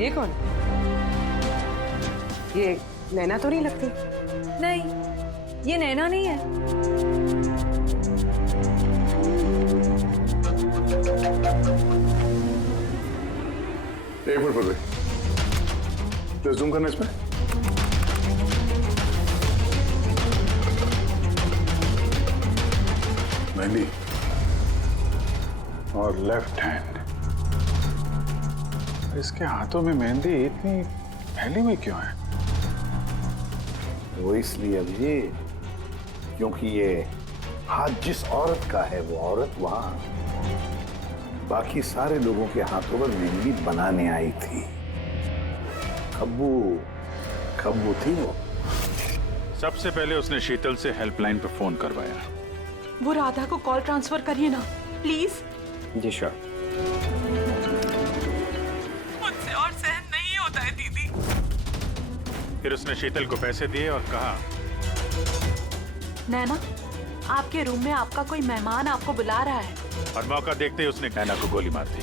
ये कौन? ये नैना तो नहीं लगती। नहीं, ये नैना नहीं है। एक मिनट पर प्लीज जूम करना इसमें। मेहंदी और लेफ्ट हैंड, इसके हाथों में मेहंदी इतनी फैली हुई क्यों है? वो इसलिए अभी क्योंकि ये हाथ जिस औरत का है वो औरत वहां बाकी सारे लोगों के हाथों पर मेहंदी बनाने आई थी। खब्बू थी वो। सबसे पहले उसने शीतल से हेल्पलाइन पर फोन करवाया। वो राधा को कॉल ट्रांसफर करिए ना प्लीज। Ji sure. मुझसे और सहन नहीं होता है दीदी। फिर उसने शीतल को पैसे दिए और कहा, नैना आपके रूम में आपका कोई मेहमान आपको बुला रहा है। और मौका देखते ही उसने नैना को गोली मार दी।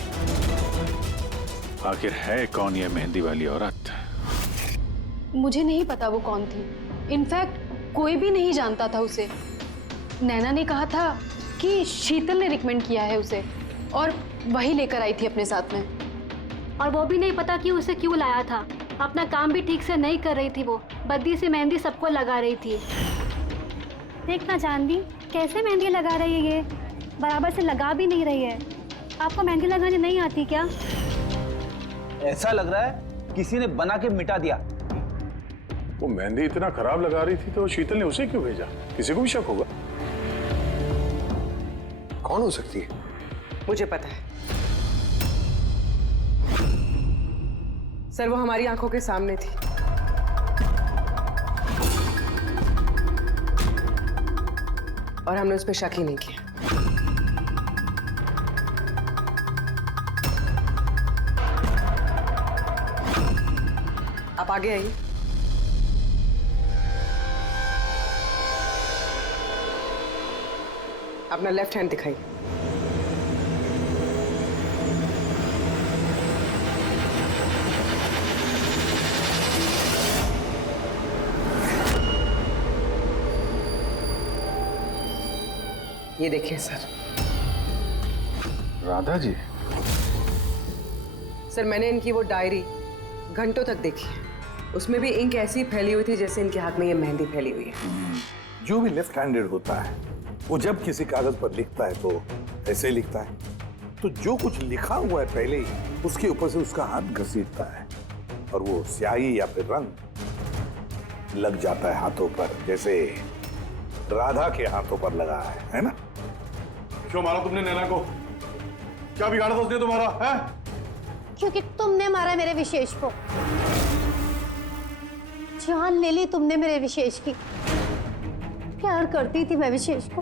आखिर है कौन ये मेहंदी वाली औरत? मुझे नहीं पता वो कौन थी, इनफैक्ट कोई भी नहीं जानता था उसे। नैना ने कहा था कि शीतल ने रिकमेंड किया है उसे, और वही लेकर आई थी अपने साथ में। और वो भी नहीं पता कि उसे क्यों लाया था। अपना काम भी ठीक से नहीं कर रही थी वो, बद्दी से मेहंदी सबको लगा रही थी। देखना चांदी कैसे मेहंदी लगा रही है, ये बराबर से लगा भी नहीं रही है। आपको मेहंदी लगाने नहीं आती क्या? ऐसा लग रहा है किसी ने बना के मिटा दिया। वो मेहंदी इतना खराब लगा रही थी तो शीतल ने उसे क्यों भेजा? किसी को भी शक होगा। कौन हो सकती है? मुझे पता है सर, वो हमारी आंखों के सामने थी। और हमने उस पर शक ही नहीं किया। आप आगे आइए। अपना लेफ्ट हैंड दिखाइए। ये देखिए सर। राधा जी? सर मैंने इनकी वो डायरी घंटों तक देखी है, उसमें भी इंक ऐसी फैली हुई थी जैसे इनके हाथ में ये मेहंदी फैली हुई है। जो भी लेफ्ट हैंडेड होता है वो जब किसी कागज पर लिखता है तो ऐसे लिखता है, तो जो कुछ लिखा हुआ है पहले ही उसके ऊपर से उसका हाथ घसीटता है और वो स्याही या फिर रंग लग जाता है हाथों पर। जैसे राधा के हाथों पर लगा है ना? क्यों मारा तुमने नैना को? क्या बिगाड़ा था उसने तुम्हारा? है? क्योंकि तुमने मारा मेरे विशेष को। जान ले ली तुमने मेरे विशेष की। प्यार करती थी मैं विशेष को,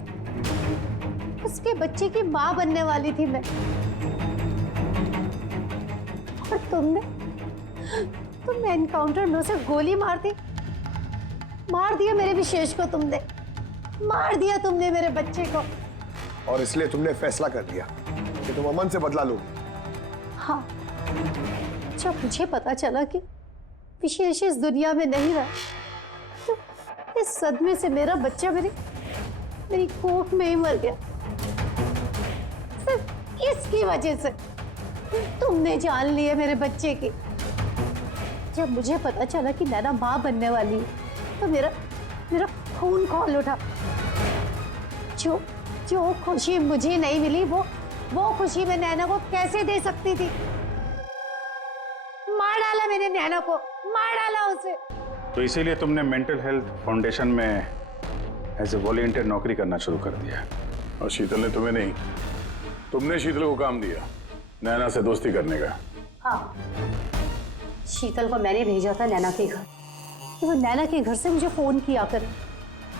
उसके बच्चे की मां बनने वाली थी मैं। और तुमने एनकाउंटर में उसे गोली मार दिया मेरे विशेष को। तुमने मार दिया तुमने मेरे बच्चे को। और इसलिए तुमने फैसला कर लिया कि तुम अमन से बदला लोगे। हाँ, जब मुझे पता चला कि विशेष इस दुनिया में नहीं रहा, तो इस सदमे से मेरा बच्चा मेरी कोख में ही मर गया। सिर्फ इसकी वजह से तुमने जान ली है मेरे बच्चे की। जब मुझे पता चला कि नैना मां बनने वाली है, तो मेरा खून खौल उठा। जो खुशी मुझे नहीं मिली, वो खुशी मैं नैना को कैसे दे सकती थी? मार डाला मैंने नैना को, मार डाला उसे। तो इसीलिए तुमने मेंटल हेल्थ फाउंडेशन में एज ए वॉलंटियर नौकरी करना शुरू कर दिया। और शीतल ने तुम्हें नहीं, तुमने शीतल को काम दिया नैना से दोस्ती करने का। हाँ, शीतल को मैंने भेजा था नैना के घर कि वो नैना के घर से मुझे फोन किया करे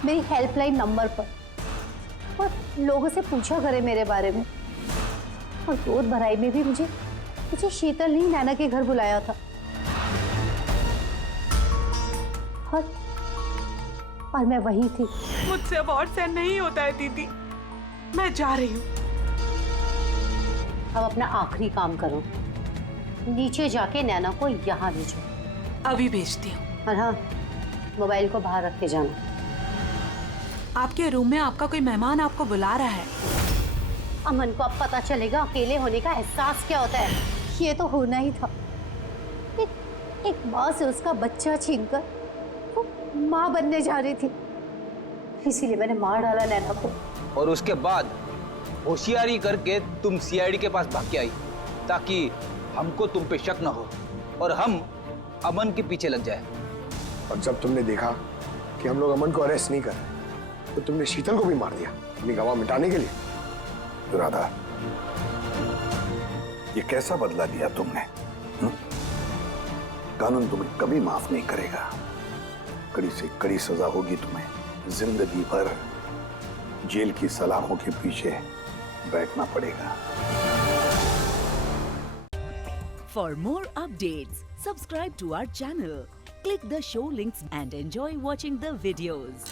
मेरी हेल्पलाइन नंबर पर, और लोगों से पूछा करे मेरे बारे में। और गोद भराई में भी मुझे शीतल ने नैना के घर बुलाया था। और मैं वही थी। मुझसे अब और सहन नहीं होता है दीदी, मैं जा रही हूँ। अब अपना आखिरी काम करो, नीचे जाके नैना को यहाँ भेजो। अभी भेजती हूँ। और हाँ, मोबाइल को बाहर रख के जाना। आपके रूम में आपका कोई मेहमान आपको बुला रहा है। अमन को अब पता चलेगा अकेले होने का एहसास क्या होता है। ये तो होना ही था। एक माँ से उसका बच्चा छीनकर वो माँ बनने जा रही थी, इसीलिए मैंने मार डाला नैना को। और उसके बाद होशियारी करके तुम सीआईडी के पास भाग के आई, ताकि हमको तुम पे शक न हो और हम अमन के पीछे लग जाए। और जब तुमने देखा कि हम लोग अमन को अरेस्ट नहीं कर रहे, तो तुमने शीतल को भी मार दिया अपनी गवाह मिटाने के लिए। तो राधा, ये कैसा बदला लिया तुमने? कानून तुम्हें कभी माफ नहीं करेगा। कड़ी से कड़ी सजा होगी तुम्हें। जिंदगी भर जेल की सलाखों के पीछे बैठना पड़ेगा। For more updates, subscribe to our channel, click the show links and enjoy watching the videos.